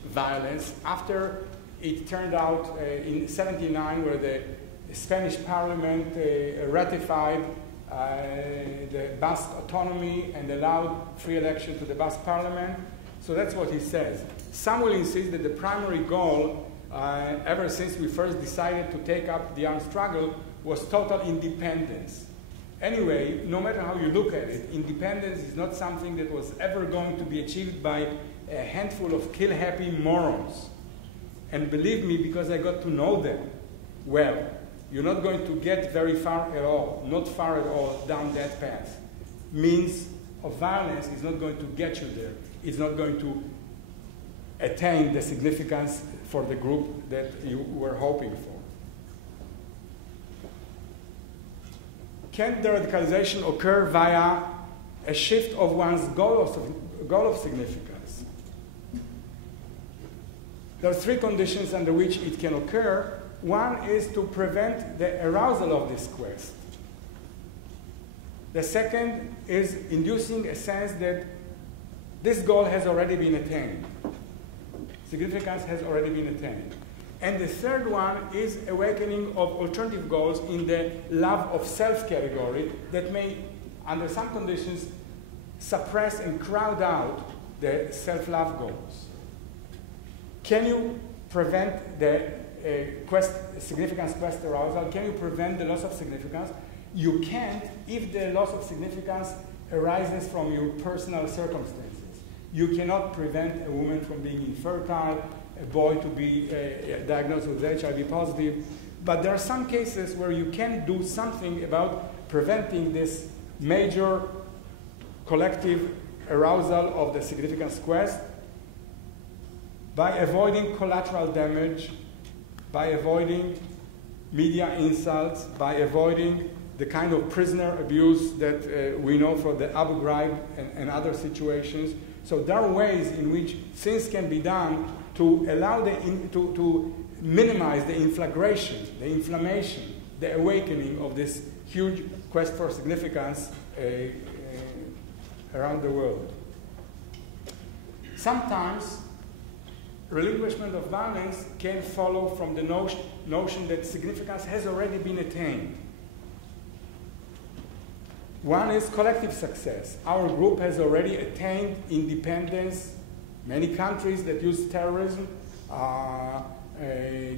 violence after it turned out in '79, where the Spanish Parliament ratified the Basque autonomy and allowed free election to the Basque Parliament. So that's what he says. Some will insist that the primary goal, ever since we first decided to take up the armed struggle, was total independence. Anyway, no matter how you look at it, independence is not something that was ever going to be achieved by a handful of kill-happy morons. And believe me, because I got to know them well, you're not going to get very far at all, not far at all, down that path. Means of violence is not going to get you there. It's not going to attain the significance for the group that you were hoping for. Can deradicalization occur via a shift of one's goal of significance? There are three conditions under which it can occur. One is to prevent the arousal of this quest. The second is inducing a sense that this goal has already been attained. Significance has already been attained. And the third one is awakening of alternative goals in the love of self category that may, under some conditions, suppress and crowd out the self-love goals. Can you prevent the significance quest arousal? Can you prevent the loss of significance? You can't if the loss of significance arises from your personal circumstances. You cannot prevent a woman from being infertile, a boy to be diagnosed with HIV positive. But there are some cases where you can do something about preventing this major collective arousal of the significance quest by avoiding collateral damage, by avoiding media insults, by avoiding the kind of prisoner abuse that we know from the Abu Ghraib and other situations. So there are ways in which things can be done to allow to minimize the inflagration, the inflammation, the awakening of this huge quest for significance around the world. Sometimes relinquishment of violence can follow from the notion that significance has already been attained. One is collective success. Our group has already attained independence. Many countries that use terrorism,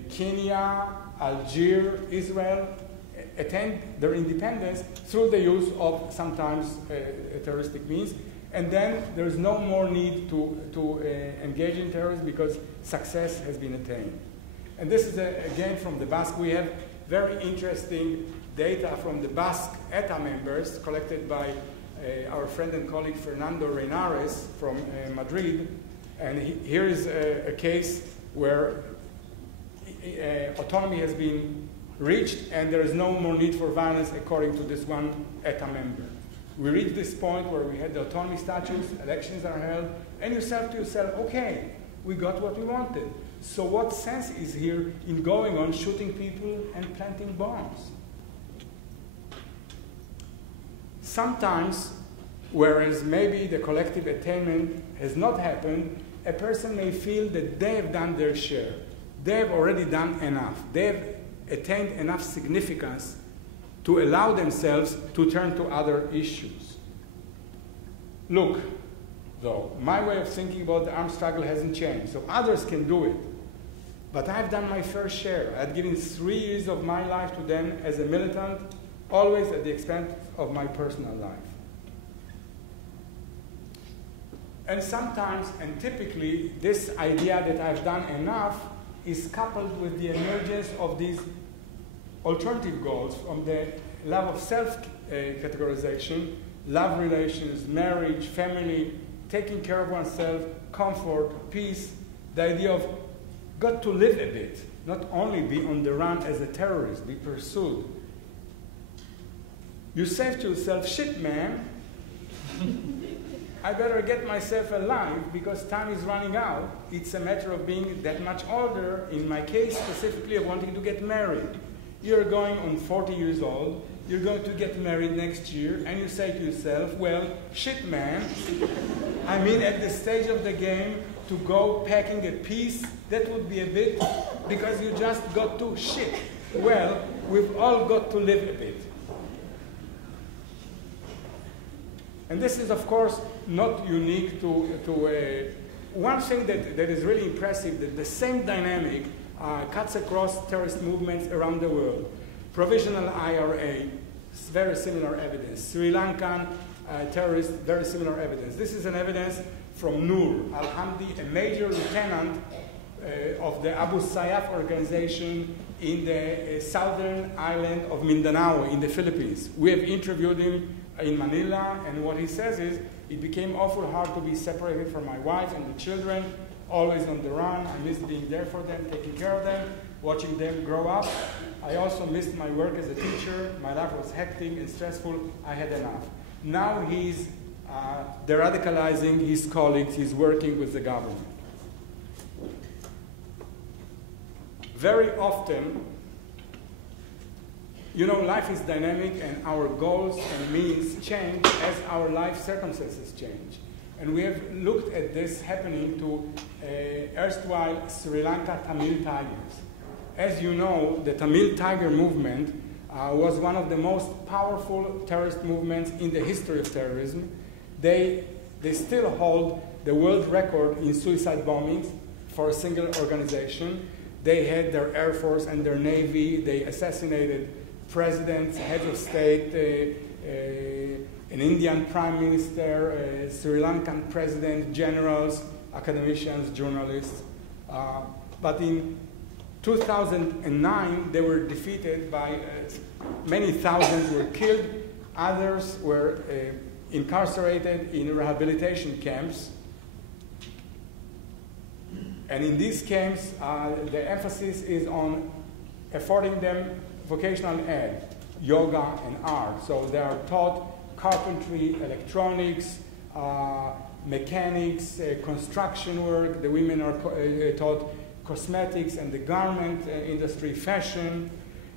Kenya, Algeria, Israel, attained their independence through the use of sometimes terroristic means. And then there is no more need to engage in terrorism because success has been attained. And this is, again, from the Basque. We have very interesting data from the Basque ETA members collected by our friend and colleague Fernando Reinares from Madrid. And here is a case where autonomy has been reached and there is no more need for violence according to this one ETA member. We reach this point where we had the autonomy statutes, elections are held, and you say to yourself, okay, we got what we wanted. So what sense is here in going on shooting people and planting bombs? Sometimes, whereas maybe the collective attainment has not happened, a person may feel that they have done their share. They have already done enough. They have attained enough significance to allow themselves to turn to other issues. Look, though, my way of thinking about the armed struggle hasn't changed, so others can do it. But I've done my fair share. I've given 3 years of my life to them as a militant, always at the expense of my personal life. And sometimes, and typically, this idea that I've done enough is coupled with the emergence of these alternative goals from the love of self-categorization, love relations, marriage, family, taking care of oneself, comfort, peace, the idea of got to live a bit, not only be on the run as a terrorist, be pursued. You say to yourself, shit, man, I better get myself alive because time is running out. It's a matter of being that much older, in my case specifically of wanting to get married. You're going on 40 years old, you're going to get married next year, and you say to yourself, well, shit, man, I mean, at the stage of the game, to go packing a piece, that would be a bit, because you just got to shit. Well, we've all got to live a bit. And this is, of course, not unique to one thing that is really impressive, that the same dynamic cuts across terrorist movements around the world. Provisional IRA, very similar evidence. Sri Lankan terrorists, very similar evidence. This is an evidence from Noor Al-Hamdi, a major lieutenant of the Abu Sayyaf organization in the southern island of Mindanao in the Philippines. We have interviewed him in Manila, and what he says is, it became awful hard to be separated from my wife and the children, always on the run. I missed being there for them, taking care of them, watching them grow up. I also missed my work as a teacher. My life was hectic and stressful. I had enough. Now he's deradicalizing his colleagues. He's working with the government. Very often, you know, life is dynamic and our goals and means change as our life circumstances change. And we have looked at this happening to erstwhile Sri Lanka Tamil Tigers. As you know, the Tamil Tiger movement was one of the most powerful terrorist movements in the history of terrorism. They still hold the world record in suicide bombings for a single organization. They had their Air Force and their Navy. They assassinated presidents, heads of state, an Indian prime minister, a Sri Lankan president, generals, academicians, journalists. But in 2009, they were defeated by many thousands were killed. Others were incarcerated in rehabilitation camps. And in these camps, the emphasis is on affording them vocational ed, yoga, and art. So they are taught carpentry, electronics, mechanics, construction work. The women are taught cosmetics and the garment industry, fashion.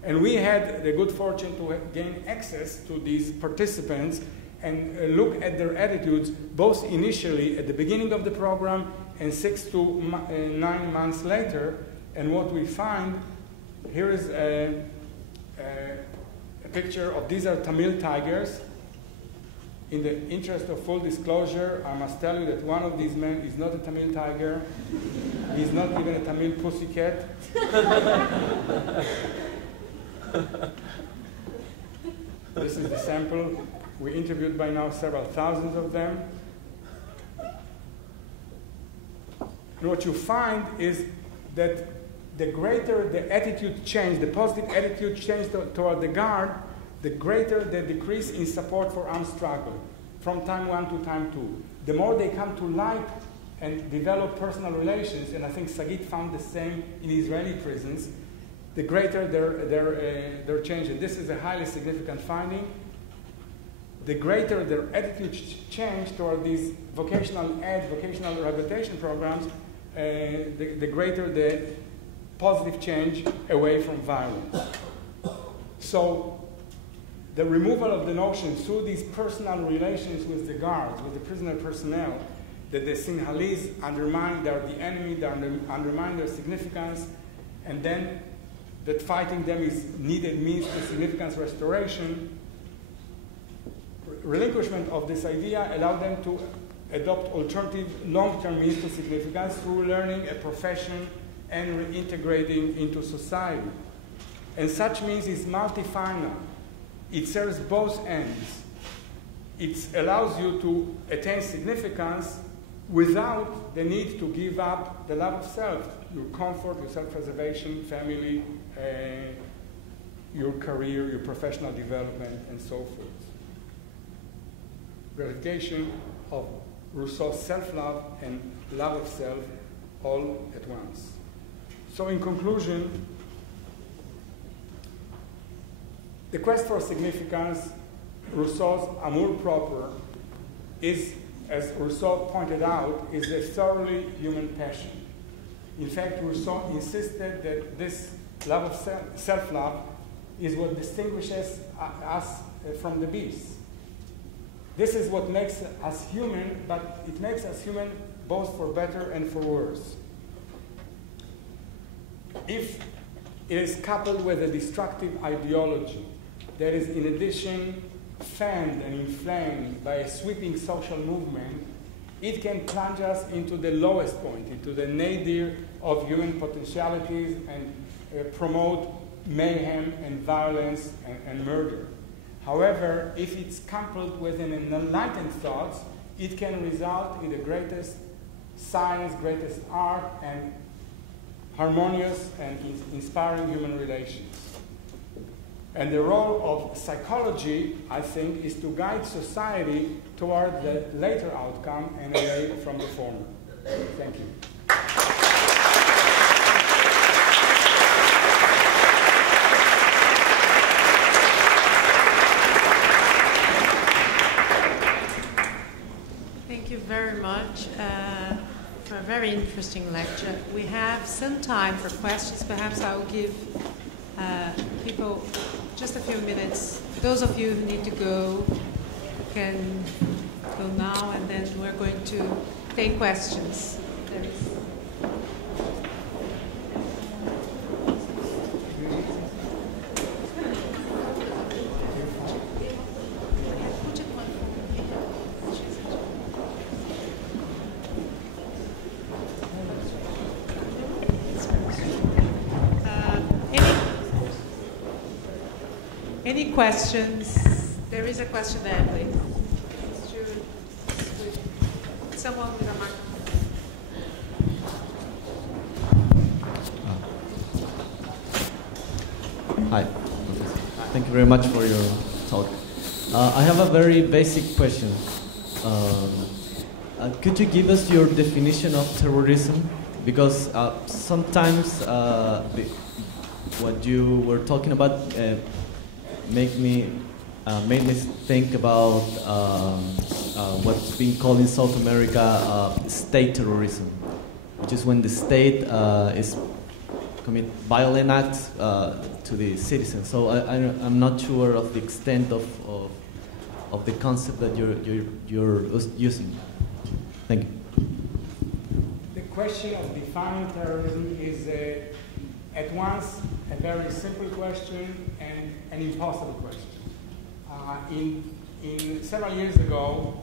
And we had the good fortune to gain access to these participants and look at their attitudes, both initially at the beginning of the program and 6 to 9 months later. And what we find, here is a picture of, these are Tamil tigers. In the interest of full disclosure, I must tell you that one of these men is not a Tamil tiger. He's not even a Tamil pussycat. This is the sample. We interviewed by now several thousands of them. And what you find is that the greater the attitude change, the positive attitude change toward the guard, the greater the decrease in support for armed struggle from time 1 to time 2. The more they come to light and develop personal relations, and I think Sagit found the same in Israeli prisons, the greater their change. And this is a highly significant finding. The greater their attitude change toward these vocational ed, vocational rehabilitation programs, the greater the positive change away from violence. So the removal of the notion through these personal relations with the guards, with the prisoner personnel, that the Sinhalese undermine, they are the enemy, they undermine their significance, and then that fighting them is needed means to significance restoration. Relinquishment of this idea allowed them to adopt alternative long-term means to significance through learning a profession and reintegrating into society. And such means is multifinal. It serves both ends. It allows you to attain significance without the need to give up the love of self, your comfort, your self-preservation, family, your career, your professional development, and so forth. Realization of Rousseau's self-love and love of self all at once. So in conclusion, the quest for significance, Rousseau's amour propre, is, as Rousseau pointed out, is a thoroughly human passion. In fact, Rousseau insisted that this love of self-love is what distinguishes us from the beasts. This is what makes us human, but it makes us human both for better and for worse. If it is coupled with a destructive ideology that is in addition fanned and inflamed by a sweeping social movement, it can plunge us into the lowest point, into the nadir of human potentialities, and promote mayhem and violence and murder. However, if it's coupled with an enlightened thought, it can result in the greatest science, greatest art, and harmonious and inspiring human relations. And the role of psychology, I think, is to guide society toward the later outcome and away from the former. Thank you. Thank you very much for a very interesting lecture. We have some time for questions. Perhaps I will give people just a few minutes. Those of you who need to go can go now, and then we're going to take questions. Any questions? There is a question there, please. Someone with a microphone. Hi. Thank you very much for your talk. I have a very basic question. Could you give us your definition of terrorism? Because sometimes what you were talking about made me think about what's being called in South America state terrorism, which is when the state is commit violent acts to the citizens. So I'm not sure of the extent of the concept that you're using. Thank you. The question of defining terrorism is at once a very simple question and an impossible question. In several years ago,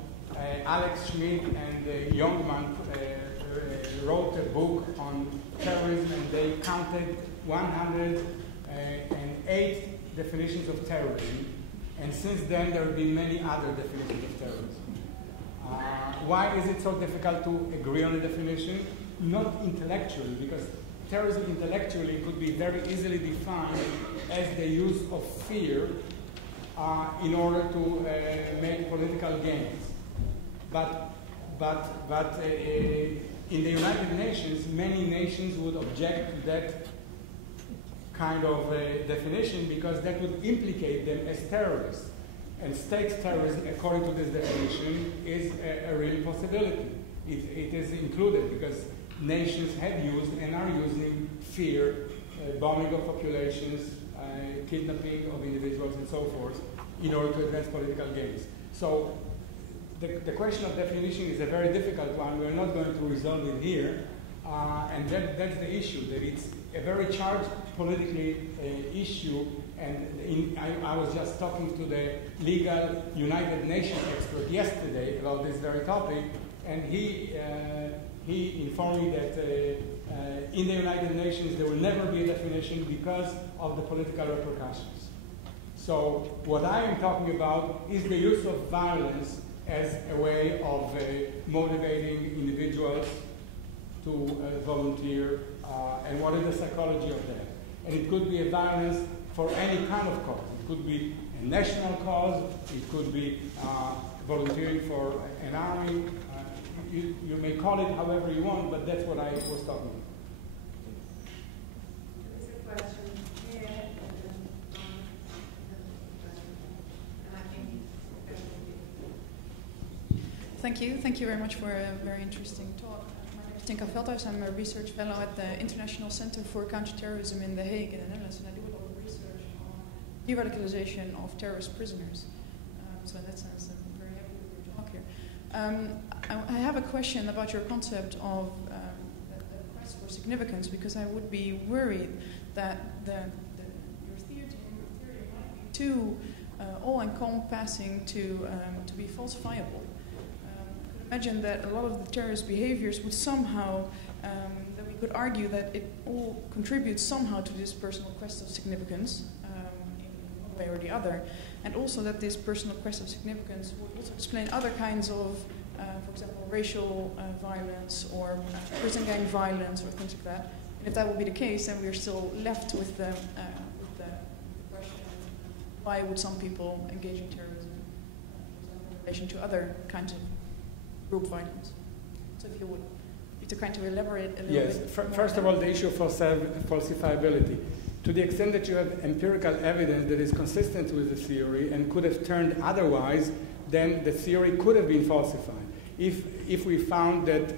Alex Schmidt and Youngman wrote a book on terrorism, and they counted 108 definitions of terrorism, and since then there have been many other definitions of terrorism. Why is it so difficult to agree on a definition? Not intellectually, because terrorism intellectually could be very easily defined as the use of fear in order to make political gains. But in the United Nations, many nations would object to that kind of definition because that would implicate them as terrorists. And state terrorism, according to this definition, is a real possibility. It is included because nations have used and are using fear, bombing of populations, kidnapping of individuals, and so forth, in order to advance political gains. So the question of definition is a very difficult one. We're not going to resolve it here. And that's the issue, that it's a very charged politically issue. And I was just talking to the legal United Nations expert yesterday about this very topic, and he informed me that in the United Nations there will never be a definition because of the political repercussions. So what I am talking about is the use of violence as a way of motivating individuals to volunteer, and what is the psychology of that. And it could be a violence for any kind of cause. It could be a national cause, it could be volunteering for an army. You may call it however you want, but that's what I was talking about. There is a question here, and then Thank you. Thank you very much for a very interesting talk. My name is Tinka Veldhuis. I'm a research fellow at the International Center for Counterterrorism in The Hague in the Netherlands, and I do a lot of research on de-radicalization of terrorist prisoners. So in that sense, I'm very happy with your talk here. I have a question about your concept of the quest for significance, because I would be worried that your theory might be too all-encompassing to be falsifiable. I could imagine that a lot of the terrorist behaviors would somehow, that we could argue that it all contributes somehow to this personal quest of significance in one way or the other, and also that this personal quest of significance would also explain other kinds of, for example, racial violence or prison gang violence or things like that. And if that would be the case, then we're still left with the question why would some people engage in terrorism in relation to other kinds of group violence? So if you would, to kind of elaborate a little yes. bit. First of all, the issue of falsifiability. To the extent that you have empirical evidence that is consistent with the theory and could have turned otherwise, then the theory could have been falsified. If we found that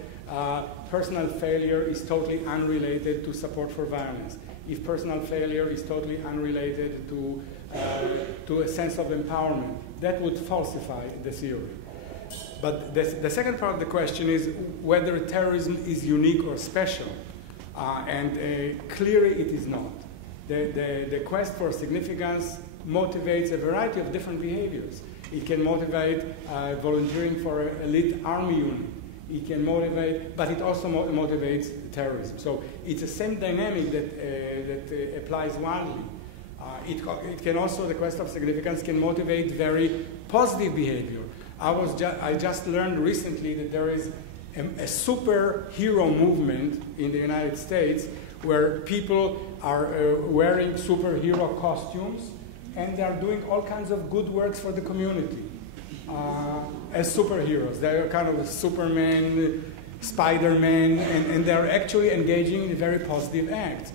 personal failure is totally unrelated to support for violence, if personal failure is totally unrelated to a sense of empowerment, that would falsify the theory. But the second part of the question is whether terrorism is unique or special, and clearly it is not. The quest for significance motivates a variety of different behaviors. It can motivate volunteering for an elite army unit. It can motivate, but it also motivates terrorism. So it's the same dynamic that applies widely. It can also, the quest of significance can motivate very positive behavior. I just learned recently that there is a superhero movement in the United States where people are wearing superhero costumes and they are doing all kinds of good works for the community as superheroes. They are kind of Superman, Spider-Man, and they are actually engaging in very positive acts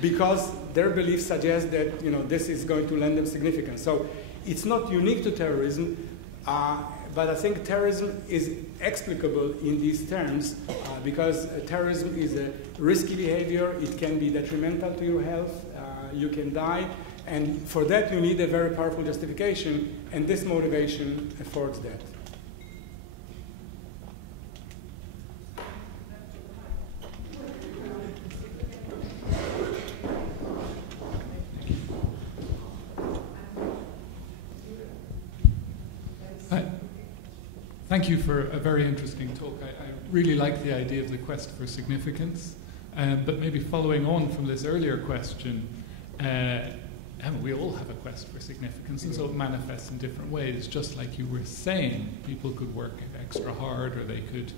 because their beliefs suggest that this is going to lend them significance. So it's not unique to terrorism, but I think terrorism is explicable in these terms because terrorism is a risky behavior. It can be detrimental to your health. You can die. And for that, you need a very powerful justification, and this motivation affords that. Hi. Thank you for a very interesting talk. I really like the idea of the quest for significance, but maybe following on from this earlier question, we all have a quest for significance, and so it manifests in different ways. Just like you were saying, people could work extra hard, or they could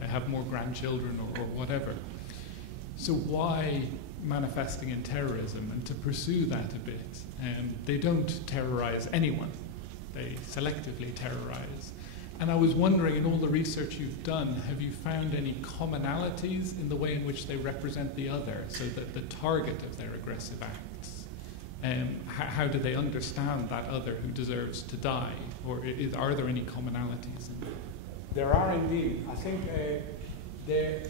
have more grandchildren, or whatever. So why manifesting in terrorism? And to pursue that a bit, they don't terrorize anyone. They selectively terrorize. And I was wondering, in all the research you've done, have you found any commonalities in the way in which they represent the other, so that the target of their aggressive acts? How do they understand that other who deserves to die? Or are there any commonalities? There are indeed. I think the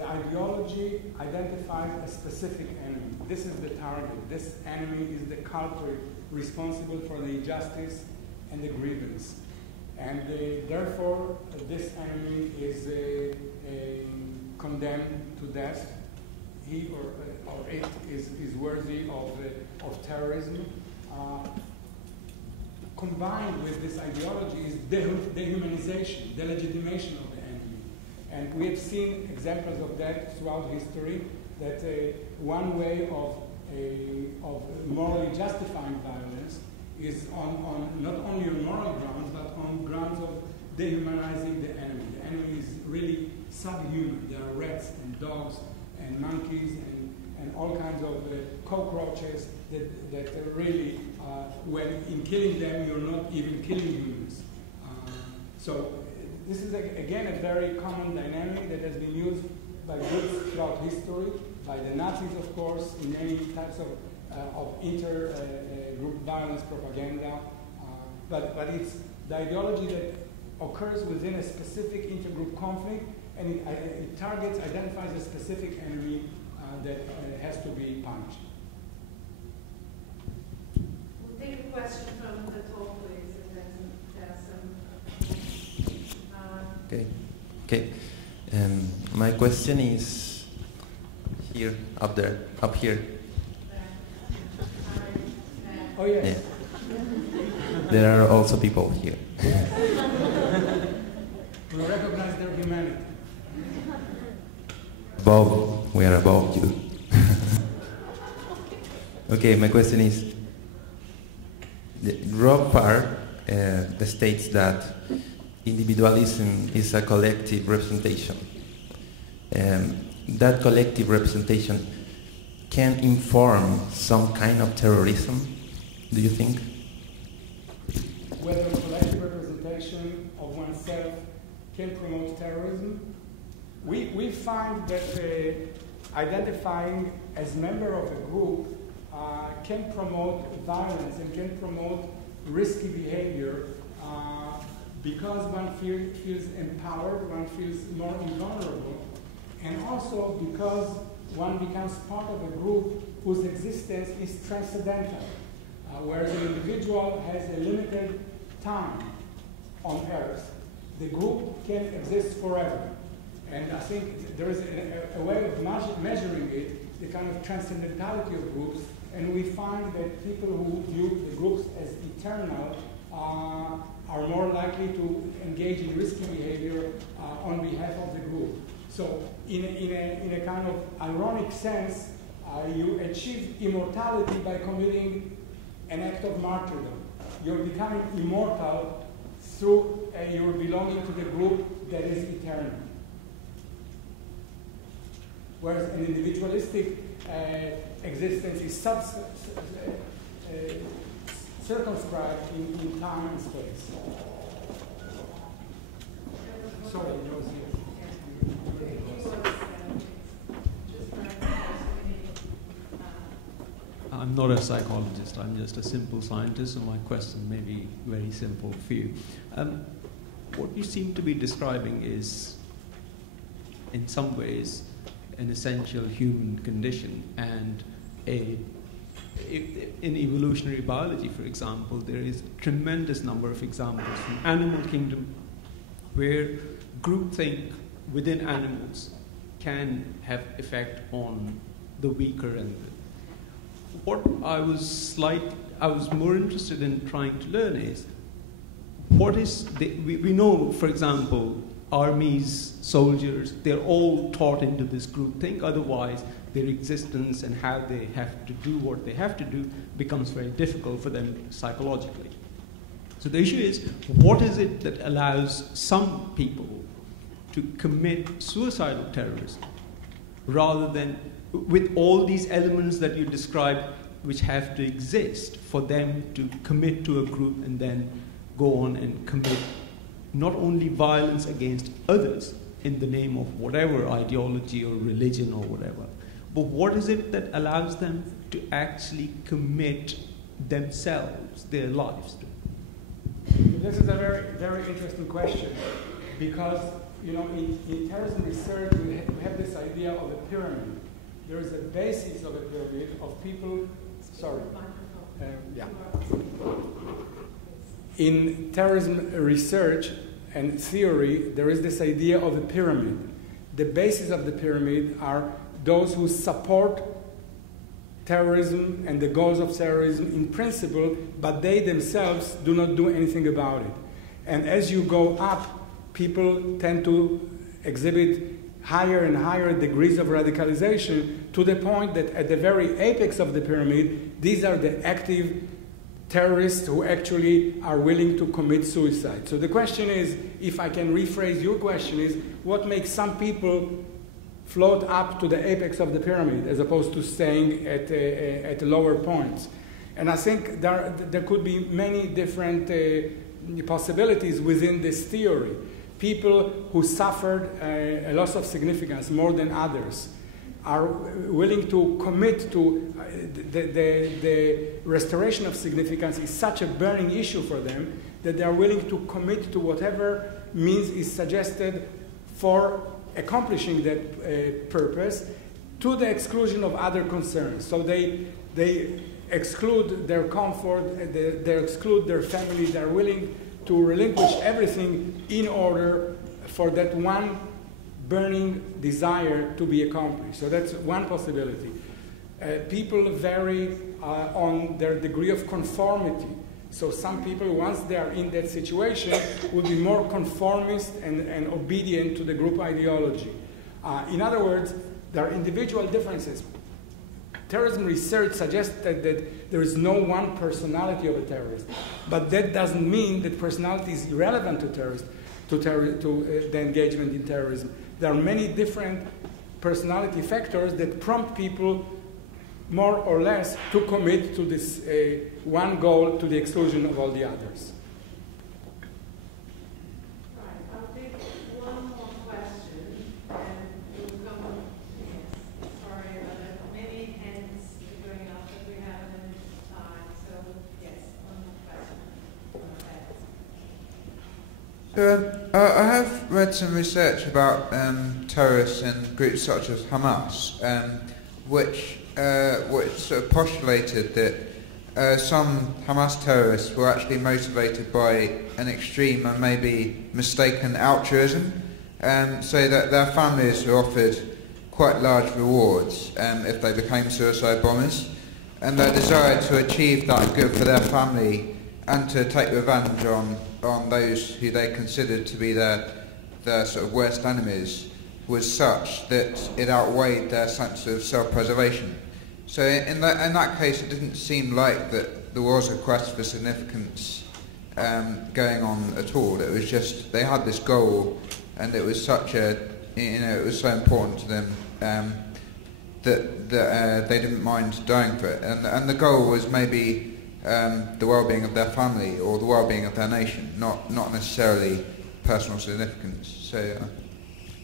ideology identifies a specific enemy. This is the target. This enemy is the culprit responsible for the injustice and the grievance. And therefore, this enemy is condemned to death. He or it is worthy of terrorism. Combined with this ideology is dehumanization, delegitimation of the enemy. And we have seen examples of that throughout history, that one way of morally justifying violence is on not only on moral grounds, but on grounds of dehumanizing the enemy. The enemy is really subhuman. There are rats and dogs and monkeys and all kinds of cockroaches that really, when in killing them, you're not even killing humans. So this is, again, a very common dynamic that has been used by groups throughout history, by the Nazis, of course, in many types of inter-group violence propaganda. But it's the ideology that occurs within a specific intergroup conflict, and it targets, identifies a specific enemy that has to be punished. We'll take a question from the talk, please, and then Okay. My question is here, up here. Oh, yes. Yeah. There are also people here. We recognize their humanity. Bob, we are above you. Okay, my question is, the raw part states that individualism is a collective representation. That collective representation can inform some kind of terrorism. do you think? Whether collective representation of oneself can promote terrorism? We find that identifying as member of a group can promote violence and can promote risky behavior because one feels empowered, one feels more invulnerable, and also because one becomes part of a group whose existence is transcendental, whereas an individual has a limited time on Earth. The group can exist forever. And I think there is a way of measuring it, the kind of transcendentality of groups, and we find that people who view the groups as eternal are more likely to engage in risky behavior on behalf of the group. So in a kind of ironic sense, you achieve immortality by committing an act of martyrdom. You're becoming immortal through your belonging to the group that is eternal. Whereas an individualistic existence is circumscribed in time and space. Sorry, I'm not a psychologist, I'm just a simple scientist, so my question may be very simple for you. What you seem to be describing is, in some ways, an essential human condition, and in evolutionary biology, for example, there is a tremendous number of examples from animal kingdom where groupthink within animals can have effect on the weaker and what I was more interested in trying to learn is what is we know, for example, armies, soldiers, they're all taught into this groupthink, otherwise their existence and how they have to do what they have to do becomes very difficult for them psychologically. So the issue is, what is it that allows some people to commit suicidal terrorism rather than, with all these elements that you described which have to exist for them to commit to a group and then go on and commit not only violence against others in the name of whatever ideology or religion or whatever, but what is it that allows them to actually commit themselves, their lives to? This is a very, very interesting question because, you know, in terrorism research, we have this idea of a pyramid. There is a basis of a pyramid of people. Sorry. Yeah. In terrorism research and theory, there is this idea of a pyramid. The basis of the pyramid are those who support terrorism and the goals of terrorism in principle, but they themselves do not do anything about it. And as you go up, people tend to exhibit higher and higher degrees of radicalization to the point that at the very apex of the pyramid, these are the active terrorists who actually are willing to commit suicide. So the question is, if I can rephrase your question, is what makes some people float up to the apex of the pyramid as opposed to staying at lower points? And I think there could be many different possibilities within this theory. People who suffered a loss of significance more than others are willing to commit to the restoration of significance is such a burning issue for them that they are willing to commit to whatever means is suggested for accomplishing that purpose to the exclusion of other concerns. So they exclude their comfort, they exclude their family, they're willing to relinquish everything in order for that one burning desire to be accomplished. So that's one possibility. People vary on their degree of conformity. So some people, once they are in that situation, will be more conformist and obedient to the group ideology. In other words, there are individual differences. Terrorism research suggests that there is no one personality of a terrorist, but that doesn't mean that personality is irrelevant to the engagement in terrorism. There are many different personality factors that prompt people more or less to commit to this one goal to the exclusion of all the others. Right, I'll take one more question, and we'll come. Yes, sorry about that. Many hands going up, but we have a minute of time. So yes, one more question. So I have read some research about terrorists and groups such as Hamas, which sort of postulated that some Hamas terrorists were actually motivated by an extreme and maybe mistaken altruism, so that their families were offered quite large rewards if they became suicide bombers, and their desire to achieve that good for their family and to take revenge on those who they considered to be their sort of worst enemies was such that it outweighed their sense of self-preservation. So in that case, it didn't seem like that there was a quest for significance going on at all. It was just they had this goal, and it was such a, it was so important to them that they didn't mind dying for it. And the goal was maybe the well-being of their family or the well-being of their nation, not necessarily personal significance. So.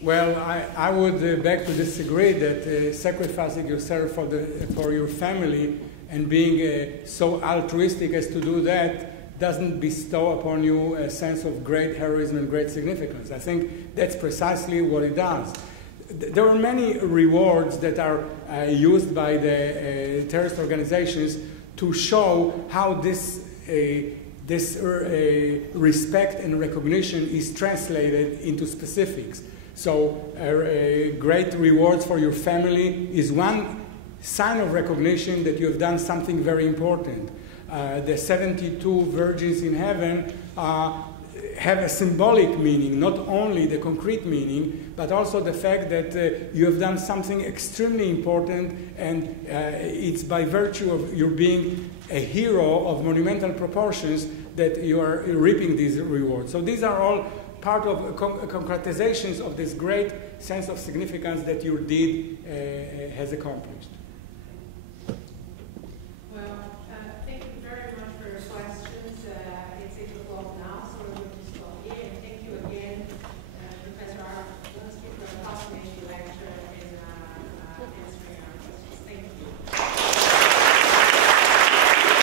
Well, I would beg to disagree that sacrificing yourself for your family and being so altruistic as to do that doesn't bestow upon you a sense of great heroism and great significance. I think that's precisely what it does. There are many rewards that are used by the terrorist organizations to show how this respect and recognition is translated into specifics. So great rewards for your family is one sign of recognition that you have done something very important. The 72 virgins in heaven have a symbolic meaning, not only the concrete meaning, but also the fact that you have done something extremely important, and it's by virtue of your being a hero of monumental proportions that you are reaping these rewards. So these are all part of concretizations of this great sense of significance that your deed has accomplished.